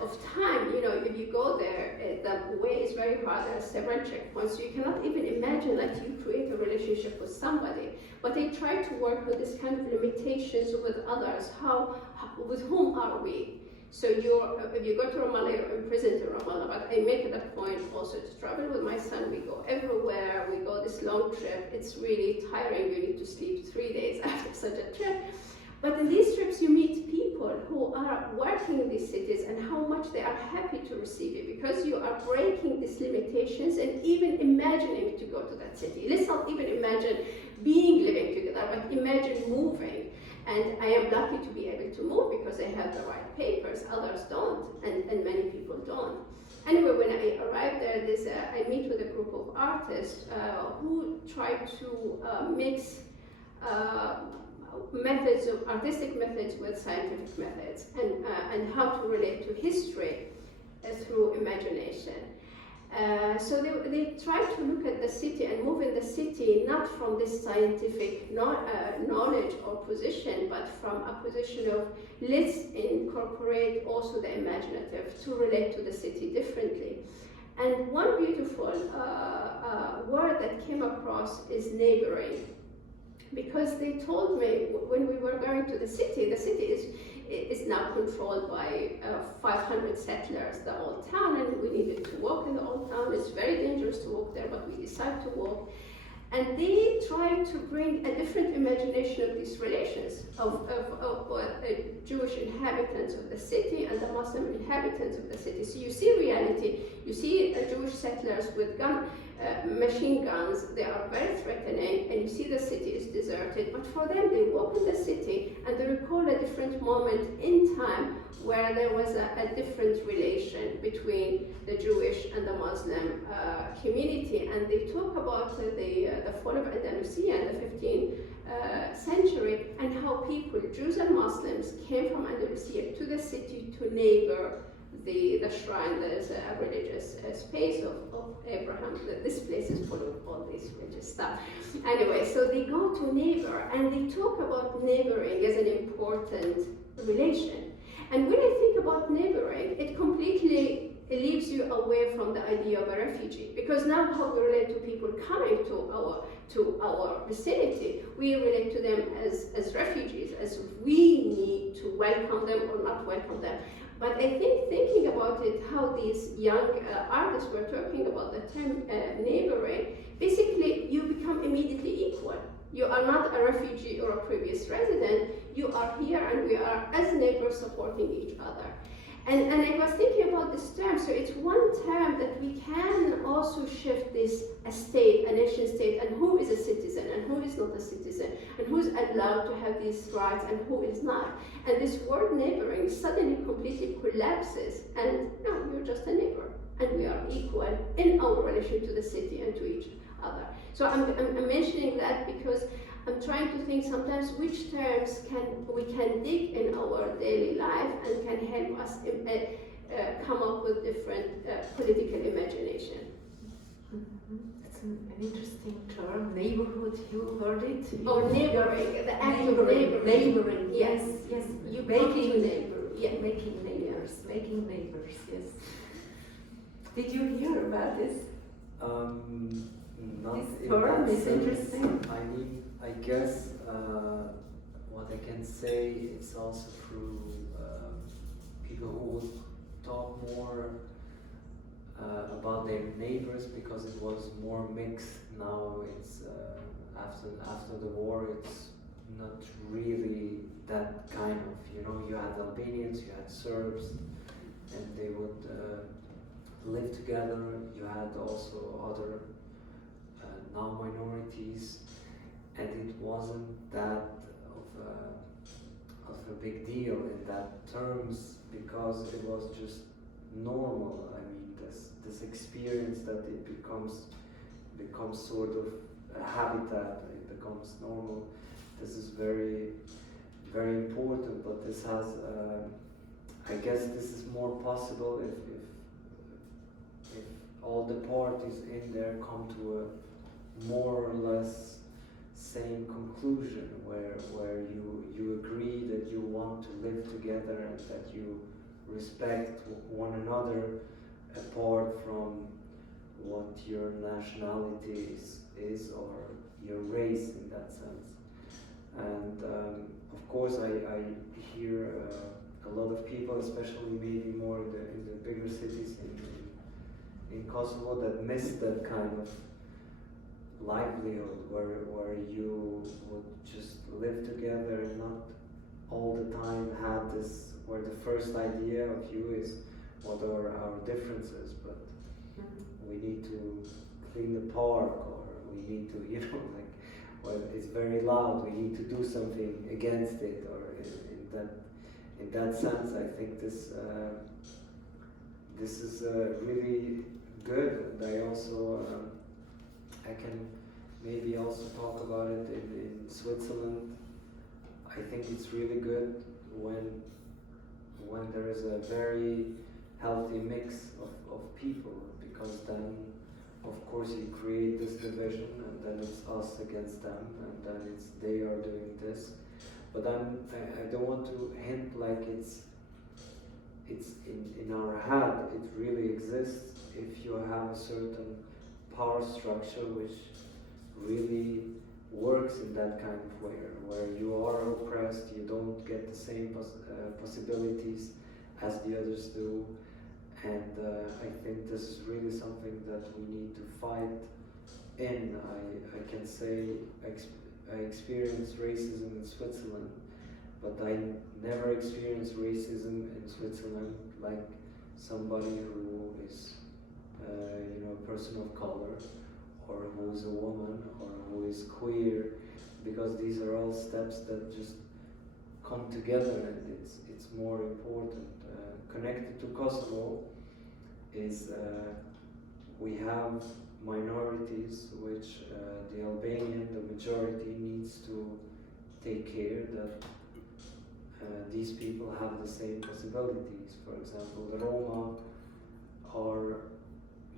of time, you know, if you go there, the way is very hard. There are several checkpoints. So you cannot even imagine like you create a relationship with somebody. But they try to work with this kind of limitations with others. With whom are we? So if you go to Ramallah, you're imprisoned in Ramallah. But I make it a point also to travel with my son. We go everywhere. We go this long trip. It's really tiring. You need to sleep 3 days after such a trip. But in these trips, you meet people who are working in these cities and how much they are happy to receive you, because you are breaking these limitations and even imagining to go to that city. Let's not even imagine living together, but imagine moving. And I am lucky to be able to move because I have the right papers. Others don't, and many people don't. Anyway, when I arrived there, I meet with a group of artists who try to mix artistic methods with scientific methods, and how to relate to history through imagination. So they try to look at the city and move in the city not from this scientific knowledge or position, but from a position of let's incorporate also the imaginative to relate to the city differently. And one beautiful word that came across is neighboring. Because they told me when we were going to the city is now controlled by 500 settlers, the old town, and we needed to walk in the old town. It's very dangerous to walk there, but we decided to walk. And they tried to bring a different imagination of these relations of Jewish inhabitants of the city and the Muslim inhabitants of the city. So you see reality, you see Jewish settlers with machine guns, they are very threatening, and you see the city is deserted, but for them they walk in the city and they recall a different moment in time where there was a different relation between the Jewish and the Muslim community, and they talk about the fall of Andalusia in the 15th century and how people, Jews and Muslims, came from Andalusia to the city to neighbor the shrine. There's a religious space of Abraham. This place is full of all this religious stuff. Anyway, so they go to neighbor and they talk about neighboring as an important relation. And when I think about neighboring, it completely it leaves you away from the idea of a refugee. Because now how we relate to people coming to our vicinity, we relate to them as refugees, as we need to welcome them or not welcome them. But I think thinking about it, how these young artists were talking about the term neighboring, basically you become immediately equal. You are not a refugee or a previous resident, you are here and we are as neighbors supporting each other. And I was thinking about this term, so it's one term that we can also shift this a state, a nation state, and who is a citizen and who is not a citizen, and who's allowed to have these rights and who is not. And this word neighboring suddenly completely collapses, and no, you're just a neighbor, and we are equal in our relation to the city and to each other. So I'm mentioning that because I'm trying to think sometimes which terms we can dig in our daily life and can help us come up with different political imagination. It's an interesting term, neighborhood. You heard it? Or neighboring, the act of neighboring. Neighboring. Yes, yes. You making neighbor. Yeah, making neighbors. Making neighbors. Yes. Did you hear about this? Not This in term that is sense. interesting. I mean, I guess what I can say it's also through people who would talk more about their neighbors, because it was more mixed. Now it's after the war, it's not really that kind of, you had Albanians, you had Serbs, and they would live together. You had also other now minorities, and it wasn't that of a big deal in that terms, because it was just normal. I mean, this experience that it becomes sort of a habitat, it becomes normal. This is very, very important, but this has, I guess this is more possible if all the parties in there come to a more or less same conclusion, where you agree that you want to live together and that you respect one another apart from what your nationality is or your race in that sense. And of course I hear a lot of people, especially maybe more in the bigger cities in Kosovo, that miss that kind of livelihood where you would just live together and not all the time have this, where the first idea of you is what are our differences, but we need to clean the park, or we need to, well, it's very loud, we need to do something against it, or in that sense, I think this is really good. And I also I can maybe also talk about it in Switzerland. I think it's really good when there is a very healthy mix of people, because then of course you create this division, and then it's us against them, and then it's they are doing this. But I don't want to hint like it's in our head. It really exists if you have a certain power structure which really works in that kind of way, where you are oppressed, you don't get the same possibilities as the others do. And I think this is really something that we need to fight in. I can say I experienced racism in Switzerland, but I never experienced racism in Switzerland like somebody who is a person of color, or who is a woman, or who is queer, because these are all steps that just come together, and it's more important. Connected to Kosovo is we have minorities which the Albanian, the majority, needs to take care that these people have the same possibilities. For example, the Roma are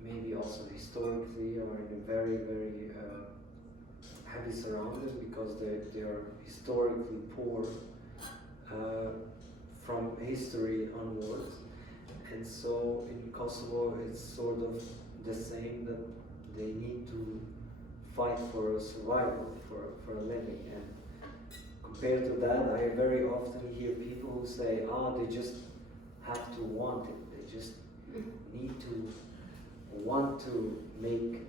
maybe also historically or in a very, very heavy surrounded, because they are historically poor from history onwards, And so in Kosovo it's sort of the same, that they need to fight for a survival, for a living. And compared to that, I very often hear people who say, they just have to want it, they just need to want to make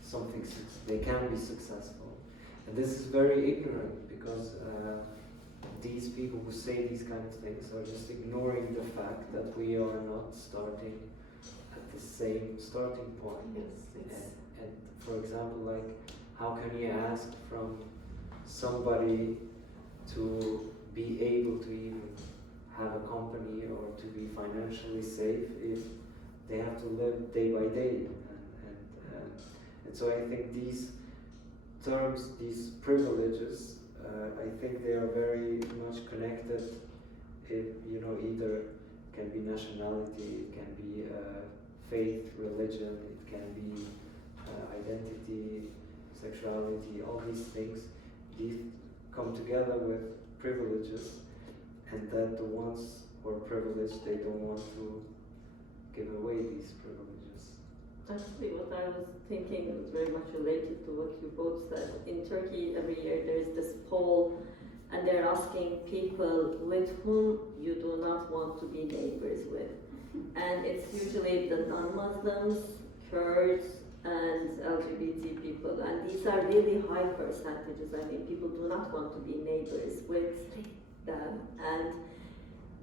something, they can be successful. And this is very ignorant, because these people who say these kind of things are just ignoring the fact that we are not starting at the same starting point. Yes, And for example, like, how can you ask from somebody to be able to even have a company or to be financially safe if they have to live day by day? And so I think these terms, these privileges, I think they are very much connected. If, either can be nationality, it can be faith, religion, it can be identity, sexuality, all these things. These come together with privileges, and that the ones who are privileged, they don't want to give away these privileges. Actually, what I was thinking was very much related to what you both said. In Turkey, every year there is this poll, and they're asking people with whom you do not want to be neighbors with. And it's usually the non-Muslims, Kurds, and LGBT people. And these are really high percentages. I mean, people do not want to be neighbors with them. And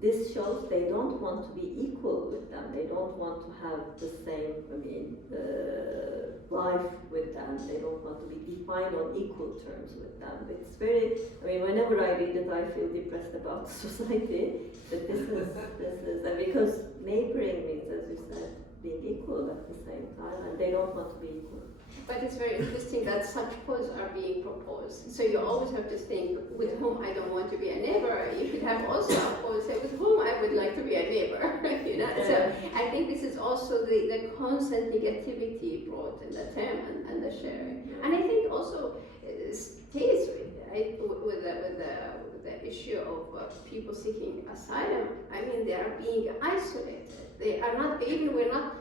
this shows they don't want to be equal with them. They don't want to have the same, life with them. They don't want to be defined on equal terms with them. It's very, whenever I read it, I feel depressed about society. That this is, and because neighboring means, as you said, being equal at the same time, and they don't want to be equal. But it's very interesting that such polls are being proposed. So you always have to think, with whom I don't want to be a neighbor. You could have also a poll say, with whom I would like to be a neighbor. So I think this is also the constant negativity brought in the term and the sharing. And I think also stays with the issue of people seeking asylum. I mean, they are being isolated. They are not, even we're not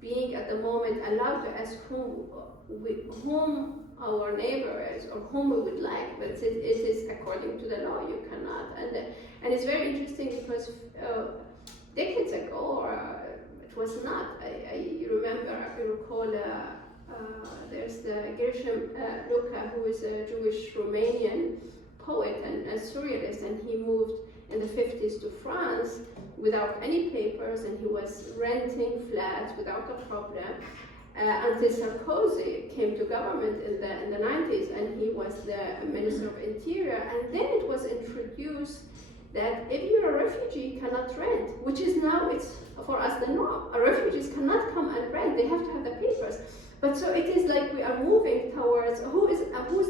being at the moment allowed to ask whom our neighbor is or whom we would like, but it is according to the law, you cannot. And it's very interesting because decades ago, it was not. I recall there's the Gershom Luca, who is a Jewish Romanian poet and a surrealist, and he moved in the 50s to France without any papers, and he was renting flats without a problem until Sarkozy came to government in the 90s, and he was the Minister of Interior. And then it was introduced that if you're a refugee, you cannot rent, which is now, it's for us the norm. Refugees cannot come and rent, they have to have the papers. But so it is like we are moving towards who's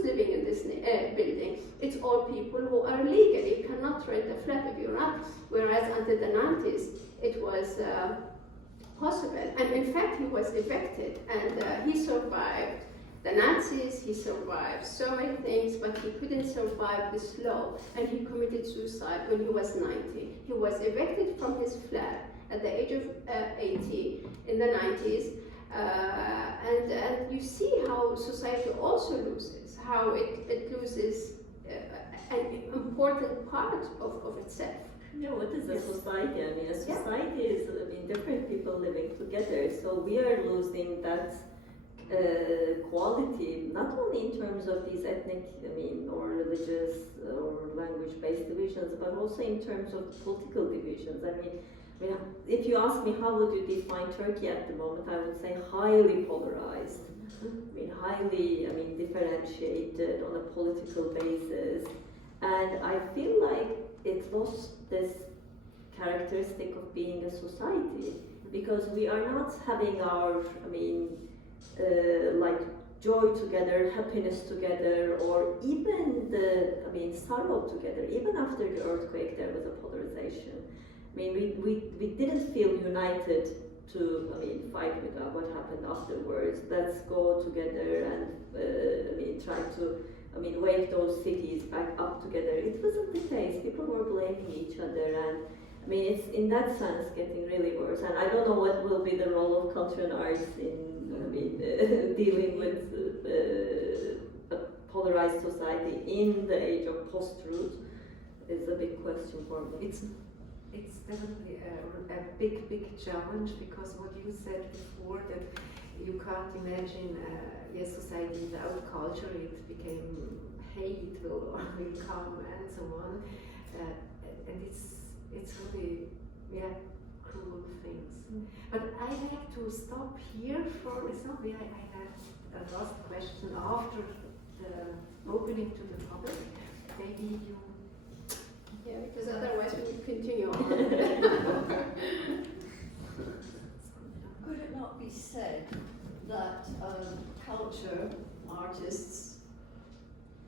living in this building. It's all people who are legal. You cannot rent a flat if you're not. Whereas until the 90s, it was possible. And in fact, he was evicted, and he survived the Nazis. He survived so many things, but he couldn't survive this law. And he committed suicide when he was 90. He was evicted from his flat at the age of 80 in the 90s. And you see how society also loses, how it loses an important part of itself. Yeah, what is a society? I mean, a society is different people living together. So we are losing that quality, not only in terms of these ethnic, or religious or language-based divisions, but also in terms of political divisions. If you ask me how would you define Turkey at the moment, I would say highly polarized. Highly, differentiated on a political basis. And I feel like it lost this characteristic of being a society, because we are not having our, joy together, happiness together, or even the, sorrow together. Even after the earthquake, there was a polarization. We didn't feel united to, fight with what happened afterwards. Let's go together and, try to, wake those cities back up together. It wasn't the case. People were blaming each other, I mean, it's in that sense getting really worse, and I don't know what will be the role of culture and arts in, I mean, dealing with a polarized society in the age of post-truth is a big question for me. It's definitely a big challenge, because what you said before, that you can't imagine a society without culture. It became hate will come and so on, and it's really cruel things. But I like to stop here for example. I have a last question after the opening to the public. Maybe you. Yeah, because otherwise we would continue on. Could it not be said that culture artists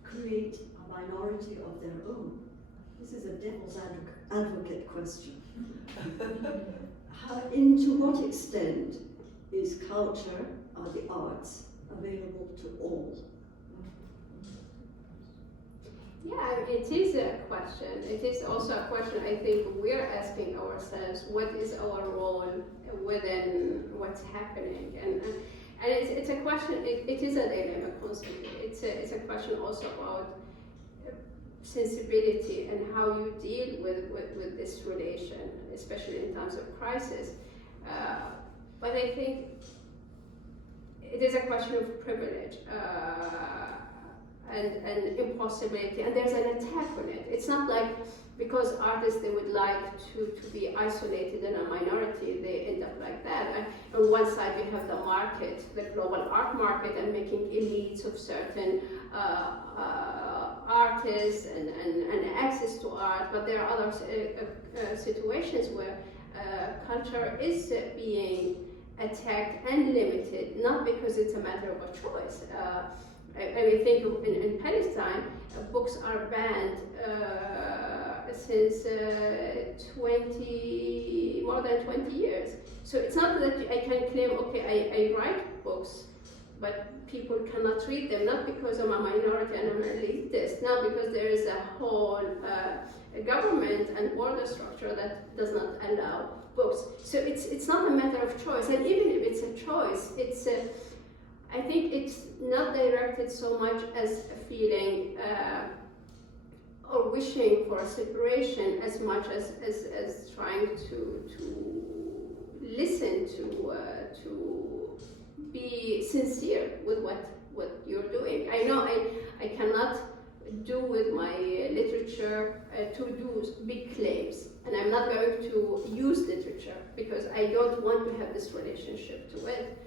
create a minority of their own? This is a devil's advocate question. To what extent is culture or the arts available to all? Yeah, it is a question. It is also a question I think we're asking ourselves, what is our role within what's happening? And it's a question, it is a dilemma constantly. It's a question also about sensibility and how you deal with this relation, especially in times of crisis. But I think it is a question of privilege. And impossibility, and there's an attack on it. It's not like because artists, they would like to be isolated in a minority, they end up like that. And on one side we have the market, the global art market, and making elites of certain artists and access to art, but there are other situations where culture is being attacked and limited, not because it's a matter of a choice. I think in Palestine, books are banned since more than 20 years. So it's not that I can claim, okay, I write books, but people cannot read them, not because I'm a minority and I'm an elitist, not because there is a whole government and border structure that does not allow books. So it's not a matter of choice, and even if it's a choice, I think it's not directed so much as a feeling or wishing for a separation as much as trying to listen to be sincere with what you're doing. I know I cannot do with my literature to do big claims, and I'm not going to use literature because I don't want to have this relationship to it.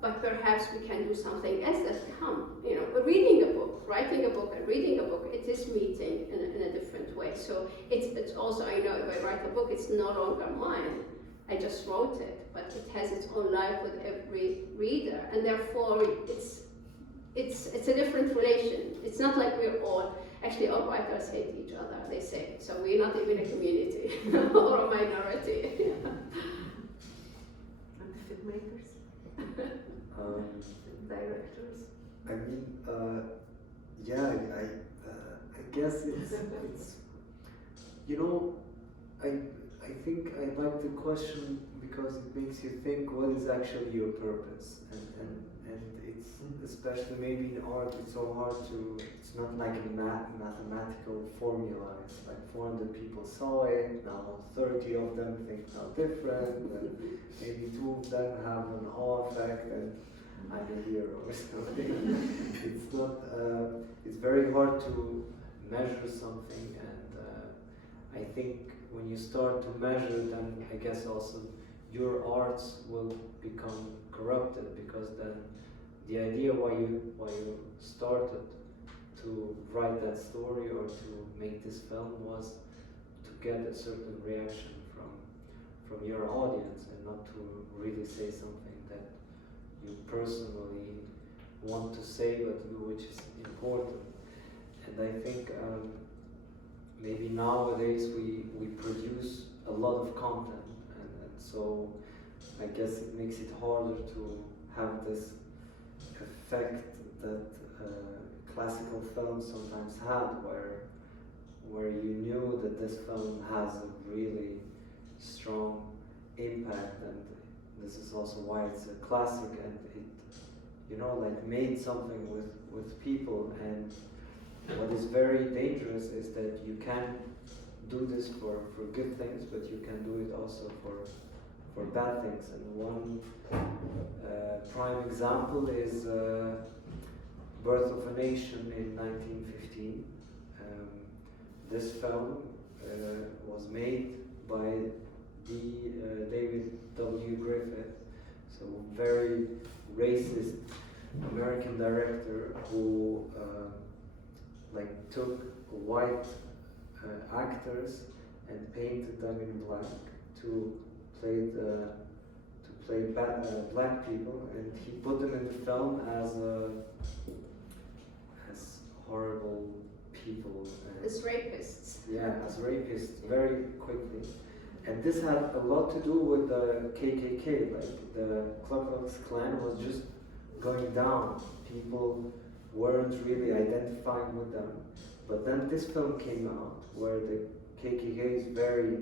But perhaps we can do something else that come, reading a book, writing a book, and reading a book, it is meeting in a different way. So it's also, I know if I write a book, it's no longer mine. I just wrote it, but it has its own life with every reader, and therefore it's a different relation. It's not like we're all writers hate each other, they say. So we're not even a community or a minority. And the filmmakers? Directors. I mean, I guess it's I think I like the question because it makes you think what is actually your purpose, and it's especially maybe in art it's so hard to, it's not like a mathematical formula. It's like 400 people saw it, now 30 of them think now different, and maybe 2 of them have an awe effect, and I'm a hero or something. It's not, it's very hard to measure something, and I think when you start to measure, then I guess also your arts will become corrupted, because then the idea why you started to write that story or to make this film was to get a certain reaction from your audience, and not to really say something that you personally want to say, but which is important. And I think maybe nowadays we produce a lot of content, and so I guess it makes it harder to have this effect that classical films sometimes had, where you knew that this film has a really strong impact, and this is also why it's a classic, and it, you know, like made something with people. And what is very dangerous is that you can do this for good things, but you can do it also for bad things. And one prime example is Birth of a Nation in 1915. This film was made by David W. Griffith, so very racist American director who like took white actors and painted them in black to play black people, and he put them in the film as horrible people. As rapists. Yeah, as rapists, very quickly. And this had a lot to do with the KKK, like the Ku Klux Klan was just going down. People weren't really identifying with them. But then this film came out where the KKK is very,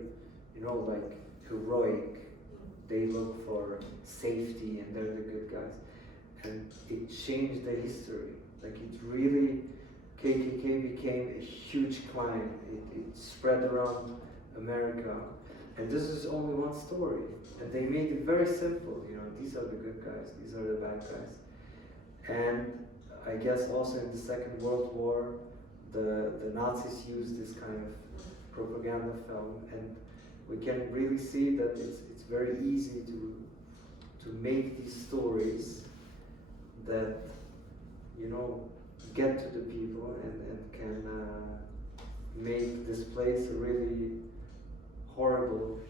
you know, like heroic. They look for safety and they're the good guys. And it changed the history. Like it really, KKK became a huge clan. It spread around America. And this is only one story. And they made it very simple. You know, these are the good guys, these are the bad guys. And I guess also in the Second World War, the Nazis used this kind of propaganda film. And we can really see that it's very easy to make these stories that, you know, get to the people and can make this place a really horrible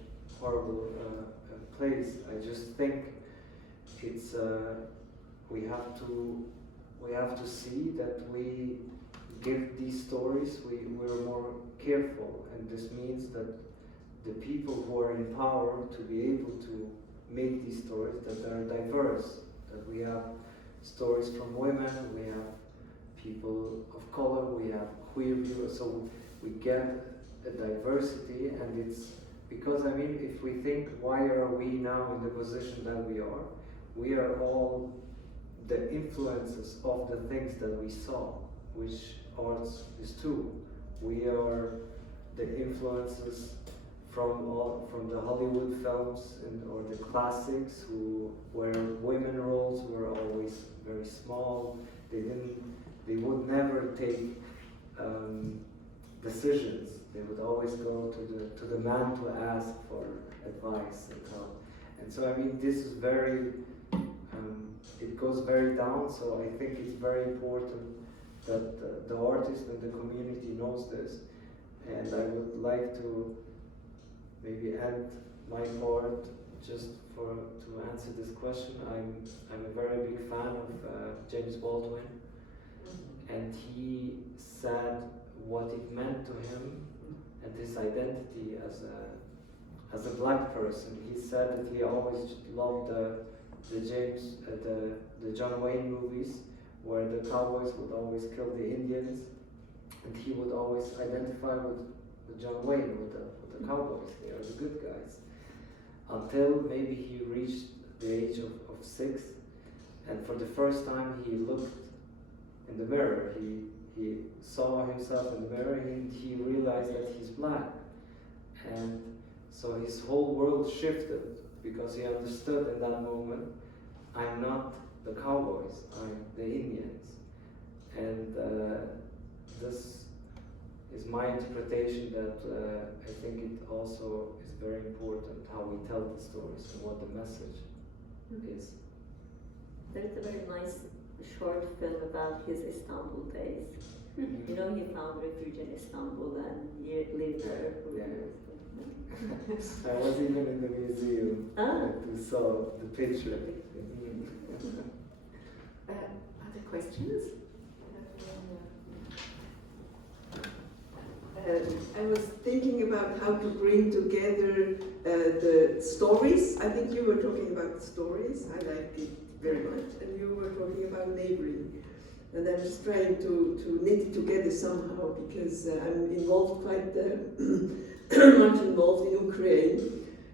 place. I just think it's we have to see that we give these stories, we're more careful, and this means that the people who are in power to be able to make these stories that are diverse, that we have stories from women, we have people of color, we have queer people, so we get a diversity. And it's because, I mean, if we think why are we now in the position that we are all the influences of the things that we saw, which arts is too. We are the influences from the Hollywood films or the classics, where women roles were always very small. They would never take decisions. They would always go to the man to ask for advice and help. And so, I mean, this is very, it goes very down, so I think it's very important that the artist and the community knows this. And I would like to maybe end my part just to answer this question. I'm a very big fan of James Baldwin, and he said what it meant to him and his identity as a black person. He said that he always loved the John Wayne movies, where the cowboys would always kill the Indians, and he would always identify with John Wayne, with the cowboys. They are the good guys. Until maybe he reached the age of 6, and for the first time he looked in the mirror. He saw himself in the mirror, and he realized that he's black. And so his whole world shifted, because he understood in that moment, I'm not the cowboys, I'm the Indians. And this is my interpretation, that I think it also is very important how we tell the stories and what the message is. There's a very nice short film about his Istanbul days. You know, he found refuge in Istanbul and he lived there for years. I was even in the museum to saw the picture. Other questions? I was thinking about how to bring together the stories. I think you were talking about stories. I liked it very much. And you were talking about neighboring. And I'm just trying to knit it together somehow, because I'm involved quite much involved in Ukraine.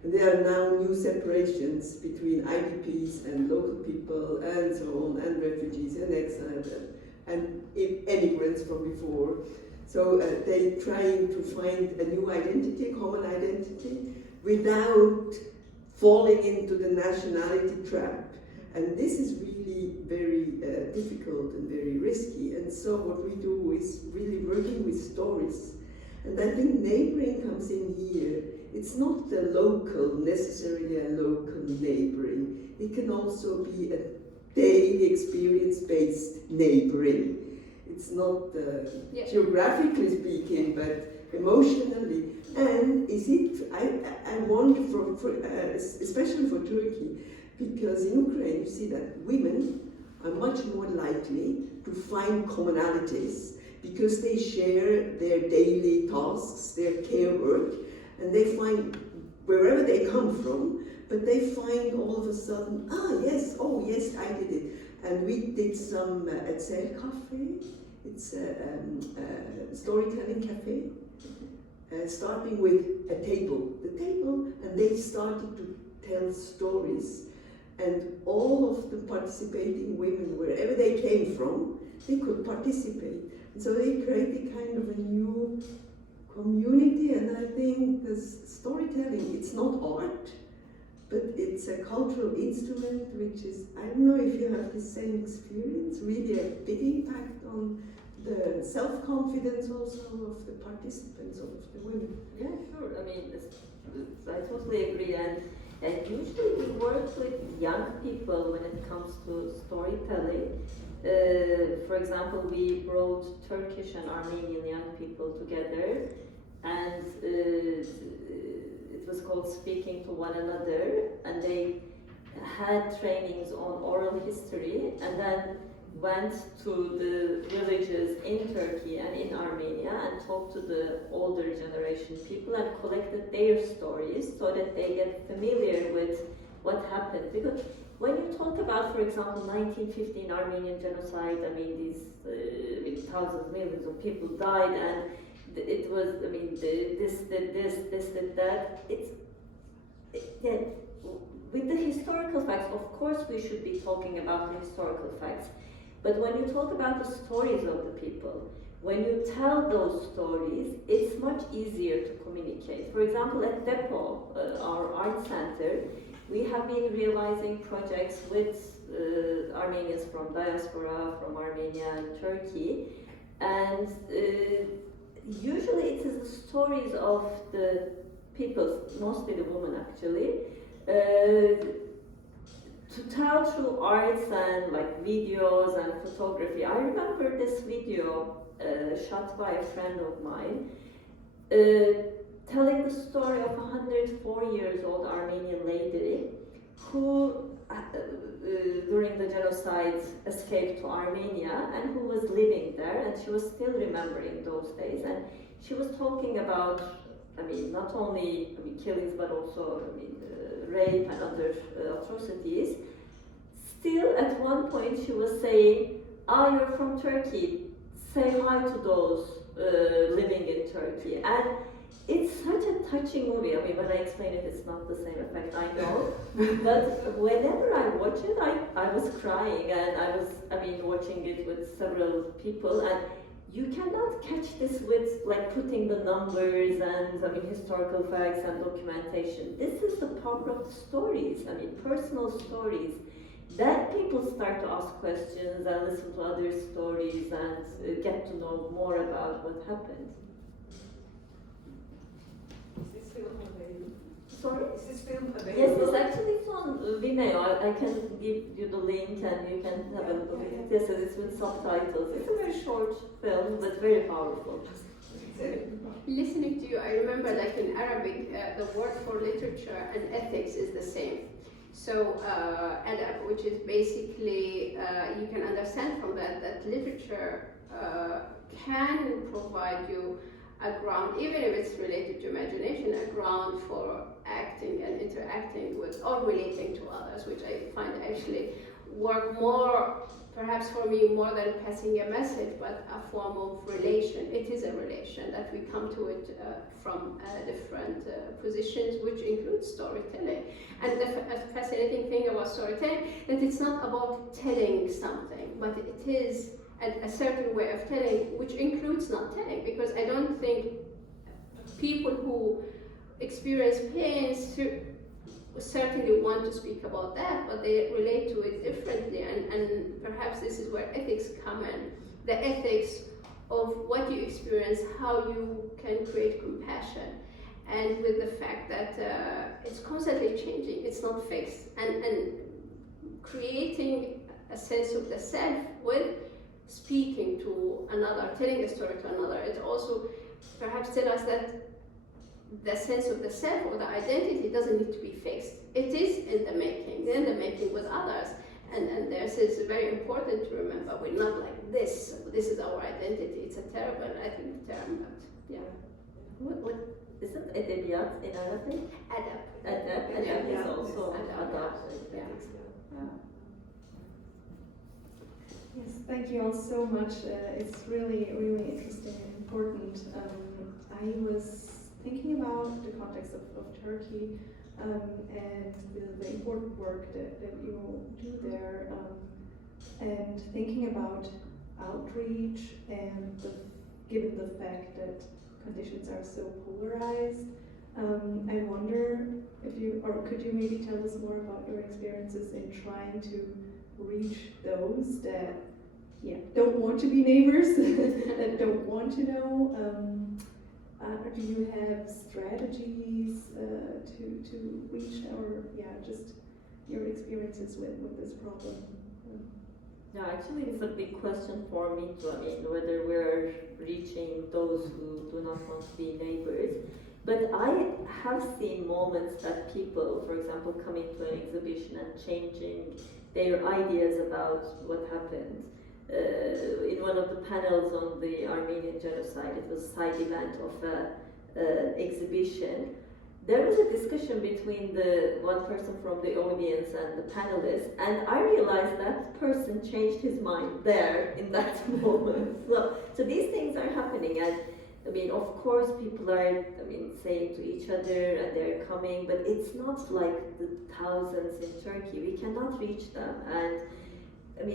And there are now new separations between IDPs and local people and so on, and refugees and exiles and immigrants from before. So they're trying to find a new identity, common identity, without falling into the nationality trap. And this is really very difficult and very risky. And so what we do is really working with stories. And I think neighboring comes in here. It's not necessarily a local neighboring. It can also be a daily experience-based neighboring. It's not geographically speaking, but emotionally. And I wonder, especially for Turkey, because in Ukraine you see that women are much more likely to find commonalities because they share their daily tasks, their care work, and they find wherever they come from, but they find all of a sudden, yes, I did it. And we did some Erzählcafé, it's a storytelling cafe, starting with the table, and they started to tell stories. And all of the participating women, wherever they came from, they could participate. And so they created kind of a new community, and I think this storytelling, it's not art, but it's a cultural instrument, which is, I don't know if you have the same experience, really a big impact on the self-confidence also of the participants, of the women. Yeah, sure. I mean, I totally agree. And usually we work with young people when it comes to storytelling. For example, we brought Turkish and Armenian young people together, and it was called Speaking to One Another, and they had trainings on oral history, and then went to the villages in Turkey and in Armenia and talked to the older generation people and collected their stories so that they get familiar with what happened. Because when you talk about, for example, 1915 Armenian genocide, I mean, these thousands, millions of people died, and it was, I mean, this did that. With the historical facts, of course we should be talking about the historical facts. But when you talk about the stories of the people, when you tell those stories, it's much easier to communicate. For example, at Depot, our art center, we have been realizing projects with Armenians from diaspora, from Armenia and Turkey, and usually it is the stories of the people, mostly the women actually, to tell through arts and like videos and photography. I remember this video shot by a friend of mine telling the story of a 104-year-old Armenian lady who during the genocide escaped to Armenia and who was living there, and she was still remembering those days, and she was talking about, I mean, not only killings but also rape and other atrocities. Still, at one point she was saying, you're from Turkey, say hi to those living in Turkey. And it's such a touching movie. I mean, when I explain it, it's not the same effect, I know. But whenever I watch it, I was crying, and I was, watching it with several people, and you cannot catch this with like putting the numbers and historical facts and documentation. This is the power of the stories, personal stories. Then people start to ask questions and listen to other stories and get to know more about what happened. Is this film available? Sorry? Is this film available? Yes, it's actually on Vimeo. I can give you the link and you can have a look at it. Yes, it's with subtitles. It's a very short film, but very powerful. Listening to you, I remember like in Arabic, the word for literature and ethics is the same. So, adab, which is basically, you can understand from that literature can provide you a ground, even if it's related to imagination, a ground for acting and interacting with or relating to others, which I find actually work more, perhaps for me, more than passing a message, but a form of relation. It is a relation that we come to it from different positions, which includes storytelling. And the fascinating thing about storytelling, that it's not about telling something, but it is a certain way of telling, which includes not telling, because I don't think people who experience pain certainly want to speak about that, but they relate to it differently, and perhaps this is where ethics come in. The ethics of what you experience, how you can create compassion, and with the fact that it's constantly changing, it's not fixed, and creating a sense of the self with speaking to another, telling a story to another. It also perhaps tells us that the sense of the self or the identity doesn't need to be fixed. It is in the making with others. And this is very important to remember. We're not like this is our identity. It's a terrible, I think, term, but yeah. What isn't edebiyat in Arabic? Adab is also adab. Yeah. Yes, thank you all so much. It's really, really interesting and important. I was thinking about the context of Turkey and the important work that you do there, and thinking about outreach and given the fact that conditions are so polarized, I wonder if could you maybe tell us more about your experiences in trying to reach those that don't want to be neighbors, that don't want to know. Do you have strategies to reach, or just your experiences with this problem? Yeah, actually, it's a big question for me too. I mean, whether we're reaching those who do not want to be neighbors. But I have seen moments that people, for example, coming to an exhibition and changing their ideas about what happened. In one of the panels on the Armenian genocide, it was a side event of an exhibition. There was a discussion between the one person from the audience and the panelists, and I realized that person changed his mind there in that moment. So these things are happening, and I mean, of course, people are, saying to each other, and they're coming, but it's not like the thousands in Turkey. We cannot reach them, and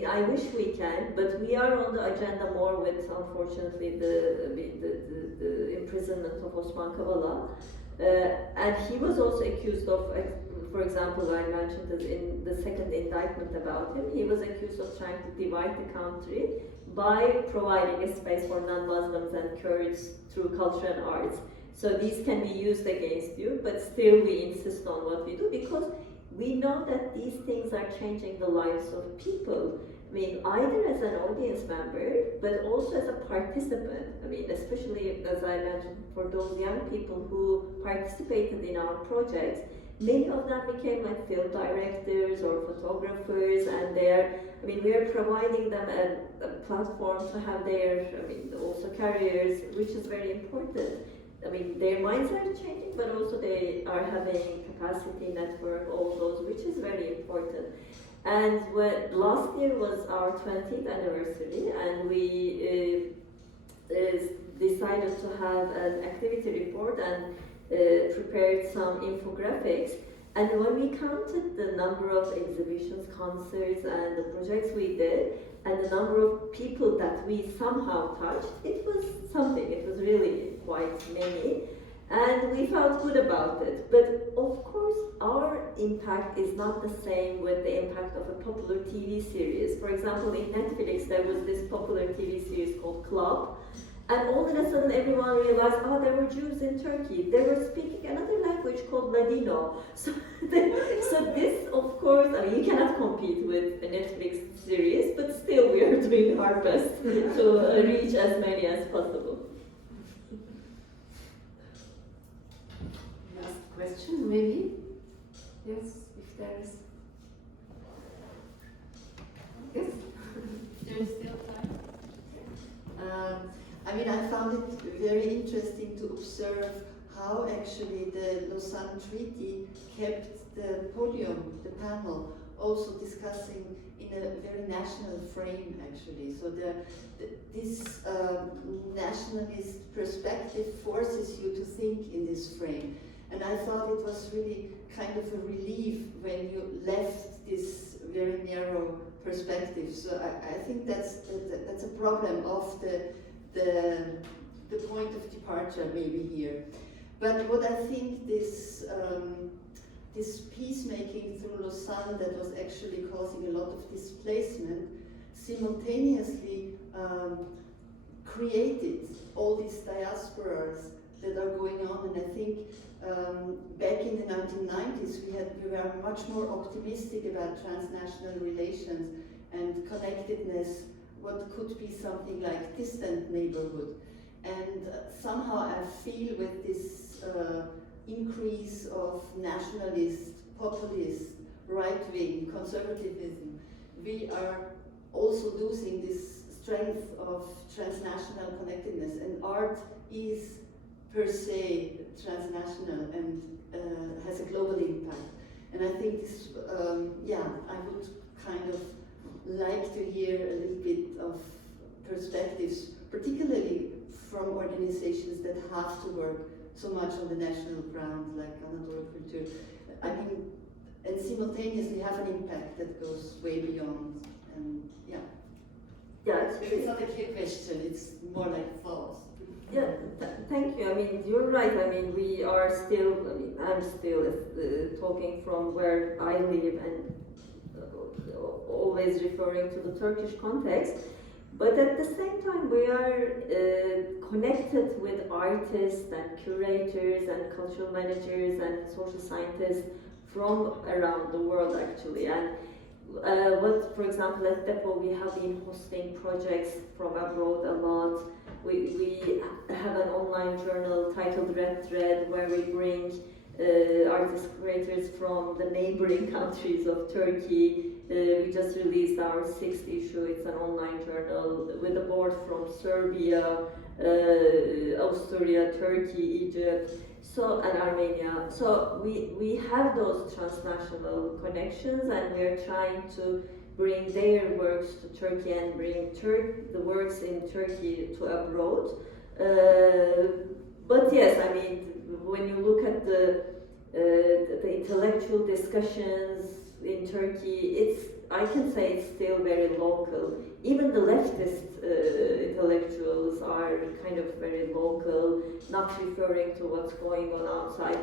I wish we can, but we are on the agenda more with, unfortunately, the imprisonment of Osman Kavala. And he was also accused of, for example, I mentioned that in the second indictment about him, he was accused of trying to divide the country by providing a space for non-Muslims and Kurds through culture and arts. So these can be used against you, but still we insist on what we do, because we know that these things are changing the lives of people. Either as an audience member, but also as a participant. Especially, as I mentioned, for those young people who participated in our projects, many of them became like film directors or photographers, and we are providing them a platform to have their, also careers, which is very important. Their minds are changing, but also they are having capacity, network, all those, which is very important. And last year was our 20th anniversary, and we decided to have an activity report and prepared some infographics. And when we counted the number of exhibitions, concerts, and the projects we did, and the number of people that we somehow touched, it was something. It was really quite many. And we felt good about it. But of course, our impact is not the same with the impact of a popular TV series. For example, in Netflix, there was this popular TV series called Club. And all of a sudden, everyone realized, there were Jews in Turkey. They were speaking another language called Ladino. So this, of course, you cannot compete with a Netflix series, but still we are doing our best to reach as many as possible. Question, maybe? Yes, if there is. Yes? There's still time. I found it very interesting to observe how actually the Lausanne Treaty kept the podium, the panel, also discussing in a very national frame, actually. So this nationalist perspective forces you to think in this frame. And I thought it was really kind of a relief when you left this very narrow perspective. So I think that's a problem of the point of departure maybe here. But what I think this peacemaking through Lausanne that was actually causing a lot of displacement simultaneously created all these diasporas that are going on. And I think back in the 1990s we were much more optimistic about transnational relations and connectedness, what could be something like distant neighborhood. And somehow I feel with this increase of nationalist, populist, right-wing conservatism, we are also losing this strength of transnational connectedness, and art is per se transnational and has a global impact. And I think this, I would kind of like to hear a little bit of perspectives, particularly from organizations that have to work so much on the national ground, like Kultur. I mean, and simultaneously have an impact that goes way beyond. And yeah, it's not a clear question. It's more like thoughts. Yeah, thank you. I mean, you're right. I mean, we are still. I mean, I'm still talking from where I live and always referring to the Turkish context. But at the same time, we are connected with artists and curators and cultural managers and social scientists from around the world, actually. And for example, at Depot, we have been hosting projects from abroad a lot. We have an online journal titled Red Thread, where we bring artist curators from the neighboring countries of Turkey. We just released our 6th issue. It's an online journal with a board from Serbia, Austria, Turkey, Egypt, and Armenia. So we have those transnational connections, and we are trying to bring their works to Turkey and bring the works in Turkey to abroad. But yes, I mean, when you look at the intellectual discussions in Turkey, I can say it's still very local. Even the leftist intellectuals are kind of very local, not referring to what's going on outside.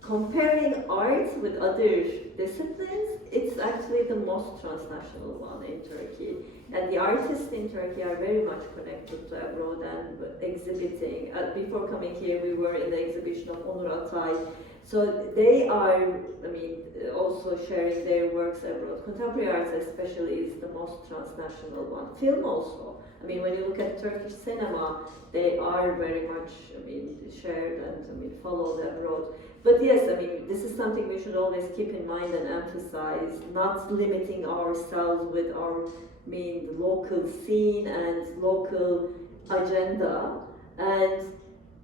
Comparing art with other disciplines, it's actually the most transnational one in Turkey. And the artists in Turkey are very much connected to abroad and exhibiting. Before coming here, we were in the exhibition of Onur Atay. So they are, I mean, also sharing their works abroad. Contemporary arts especially is the most transnational one. Film also. I mean, when you look at Turkish cinema, they are very much, I mean, shared and, I mean, followed abroad. But yes, I mean, this is something we should always keep in mind and emphasize, not limiting ourselves with our, I mean, local scene and local agenda. And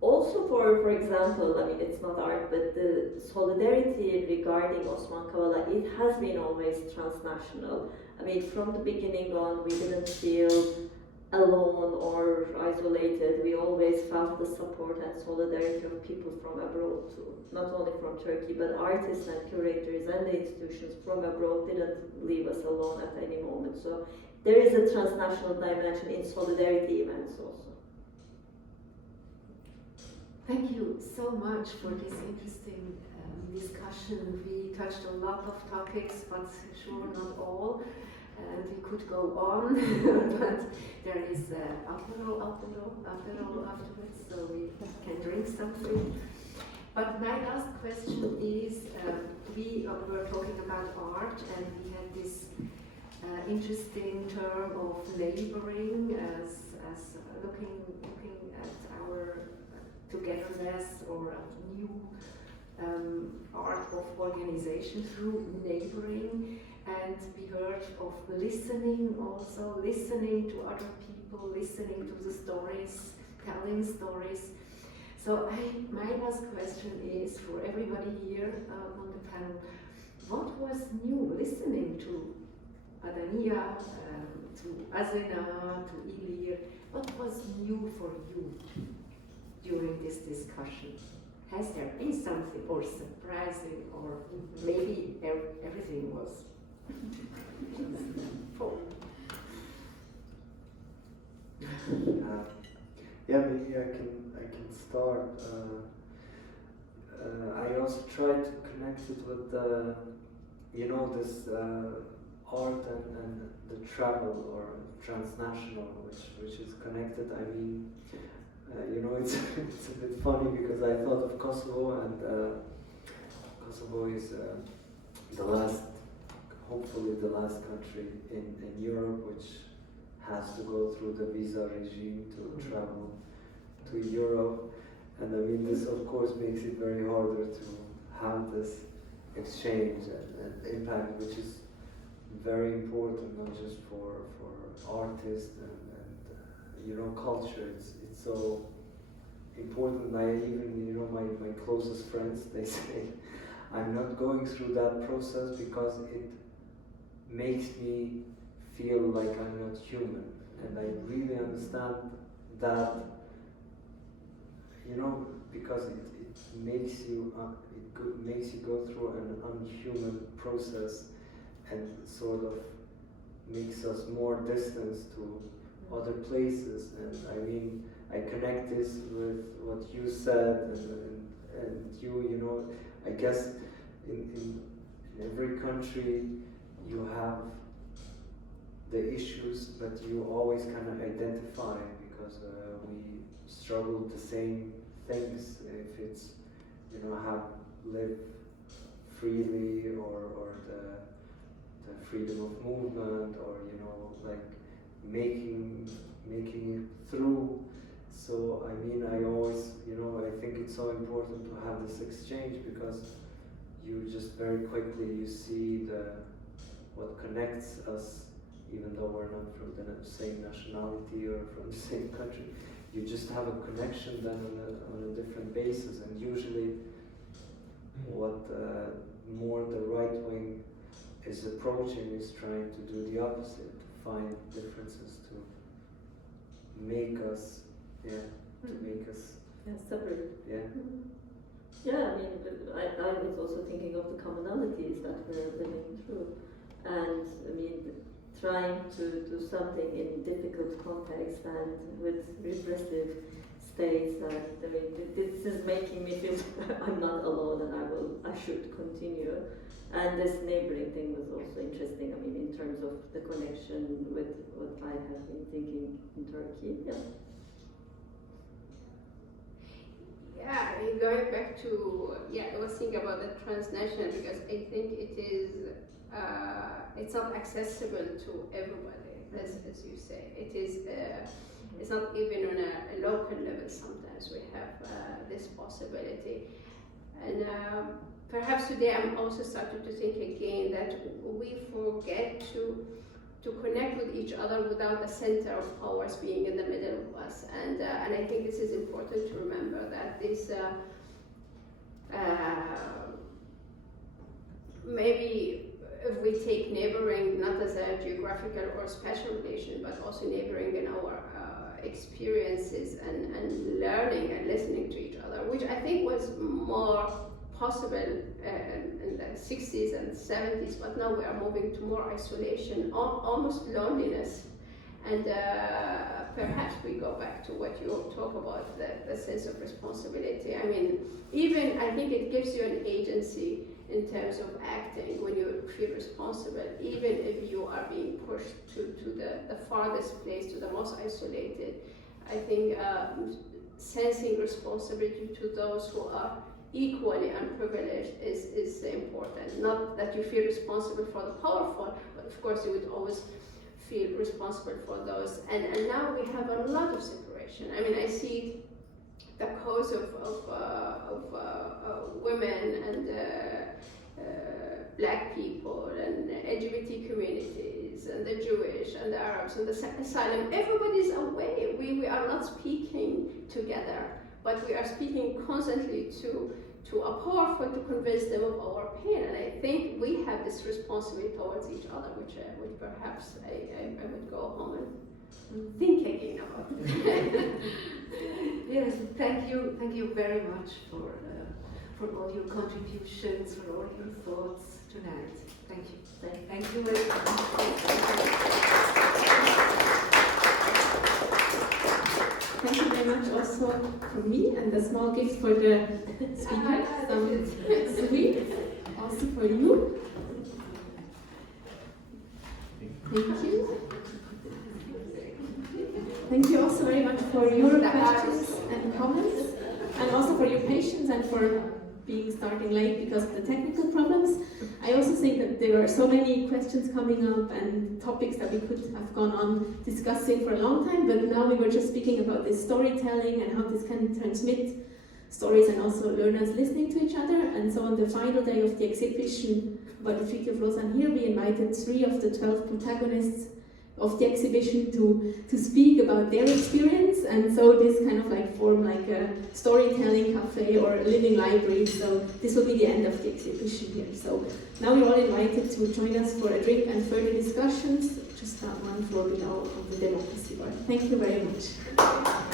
also for example, I mean, it's not art, but the solidarity regarding Osman Kavala, it has been always transnational. I mean, from the beginning on, we didn't feel alone or isolated. We always felt the support and solidarity of people from abroad too. Not only from Turkey, but artists and curators and the institutions from abroad didn't leave us alone at any moment. So there is a transnational dimension in solidarity events also. Thank you so much for this interesting discussion. We touched a lot of topics, but sure not all. And we could go on, but there is apéro afterwards, so we can drink something. But my last question is, we were talking about art, and we had this interesting term of laboring as looking at our togetherness or a new art of organization through neighboring. And we heard of listening also, listening to other people, listening to the stories, telling stories. So my last question is for everybody here on the panel, what was new listening to Adania, to Azena, to Ilir? What was new for you during this discussion? Has there been something or surprising, or maybe everything was full? Yeah, maybe I can start. I also try to connect it with this art and the travel or transnational, which is connected. I mean, it's it's a bit funny because I thought of Kosovo, and Kosovo is hopefully the last country in Europe which has to go through the visa regime to travel to Europe. And I mean, this of course makes it very harder to have this exchange and impact, which is very important, not just for artists and culture. It's so important. I even, my closest friends, they say, I'm not going through that process because it makes me feel like I'm not human. And I really understand that, because it makes you go through an unhuman process and sort of makes us more distant to other places. And I mean, I connect this with what you said, and you, I guess in every country you have the issues, but you always kind of identify because we struggle with the same things. If it's, live freely or the freedom of movement, or like making it through. So I mean, I always, I think it's so important to have this exchange, because you just very quickly you see what connects us, even though we're not from the same nationality or from the same country. You just have a connection then on a different basis, and usually what more the right wing is approaching is trying to do the opposite, to find differences, to make us, separate. Yeah. Yeah, I mean, I was also thinking of the commonalities that we're living through, and I mean, trying to do something in difficult context and with repressive states. And I mean, this is making me feel I'm not alone, and I should continue. And this neighboring thing was also interesting. I mean, in terms of the connection with what I have been thinking in Turkey. Yeah. Yeah, going back to, I was thinking about the transnational, because I think it is, it's not accessible to everybody, as you say. It is, it's not even on a local level. Sometimes we have this possibility. And perhaps today I'm also starting to think again that we forget to connect with each other without the center of powers being in the middle of us. And I think this is important to remember, that this maybe if we take neighboring not as a geographical or spatial relation, but also neighboring in our experiences and learning and listening to each other, which I think was more possible in the 60s and 70s, but now we are moving to more isolation, almost loneliness. And perhaps we go back to what you talk about, the sense of responsibility. I mean, even I think it gives you an agency in terms of acting when you feel responsible, even if you are being pushed to the farthest place, to the most isolated. I think sensing responsibility to those who are equally unprivileged is important. Not that you feel responsible for the powerful, but of course you would always feel responsible for those. And now we have a lot of separation. I mean, I see the cause of women and black people and LGBT communities and the Jewish and the Arabs and the asylum. Everybody's away. We are not speaking together, but we are speaking constantly to to a powerful to convince them of our pain. And I think we have this responsibility towards each other, which perhaps I would go home and think again about. Yes, thank you very much for all your contributions, for all your thoughts tonight. Thank you. Thank you very much. Thank you very much also from me, and a small gift for the speaker, some sweets also for you. Thank you. Thank you also very much for your questions and comments, and also for your patience and for starting late because of the technical problems. I also think that there are so many questions coming up and topics that we could have gone on discussing for a long time, but now we were just speaking about this storytelling and how this can transmit stories and also learners listening to each other. And so on the final day of the exhibition about the Treaty of Lausanne here, we invited 3 of the 12 protagonists of the exhibition to speak about their experience, and so this kind of like form like a storytelling cafe or a living library. So this will be the end of the exhibition here. So now you're all invited to join us for a drink and further discussions, just that one floor below on the democracy bar. Thank you very much.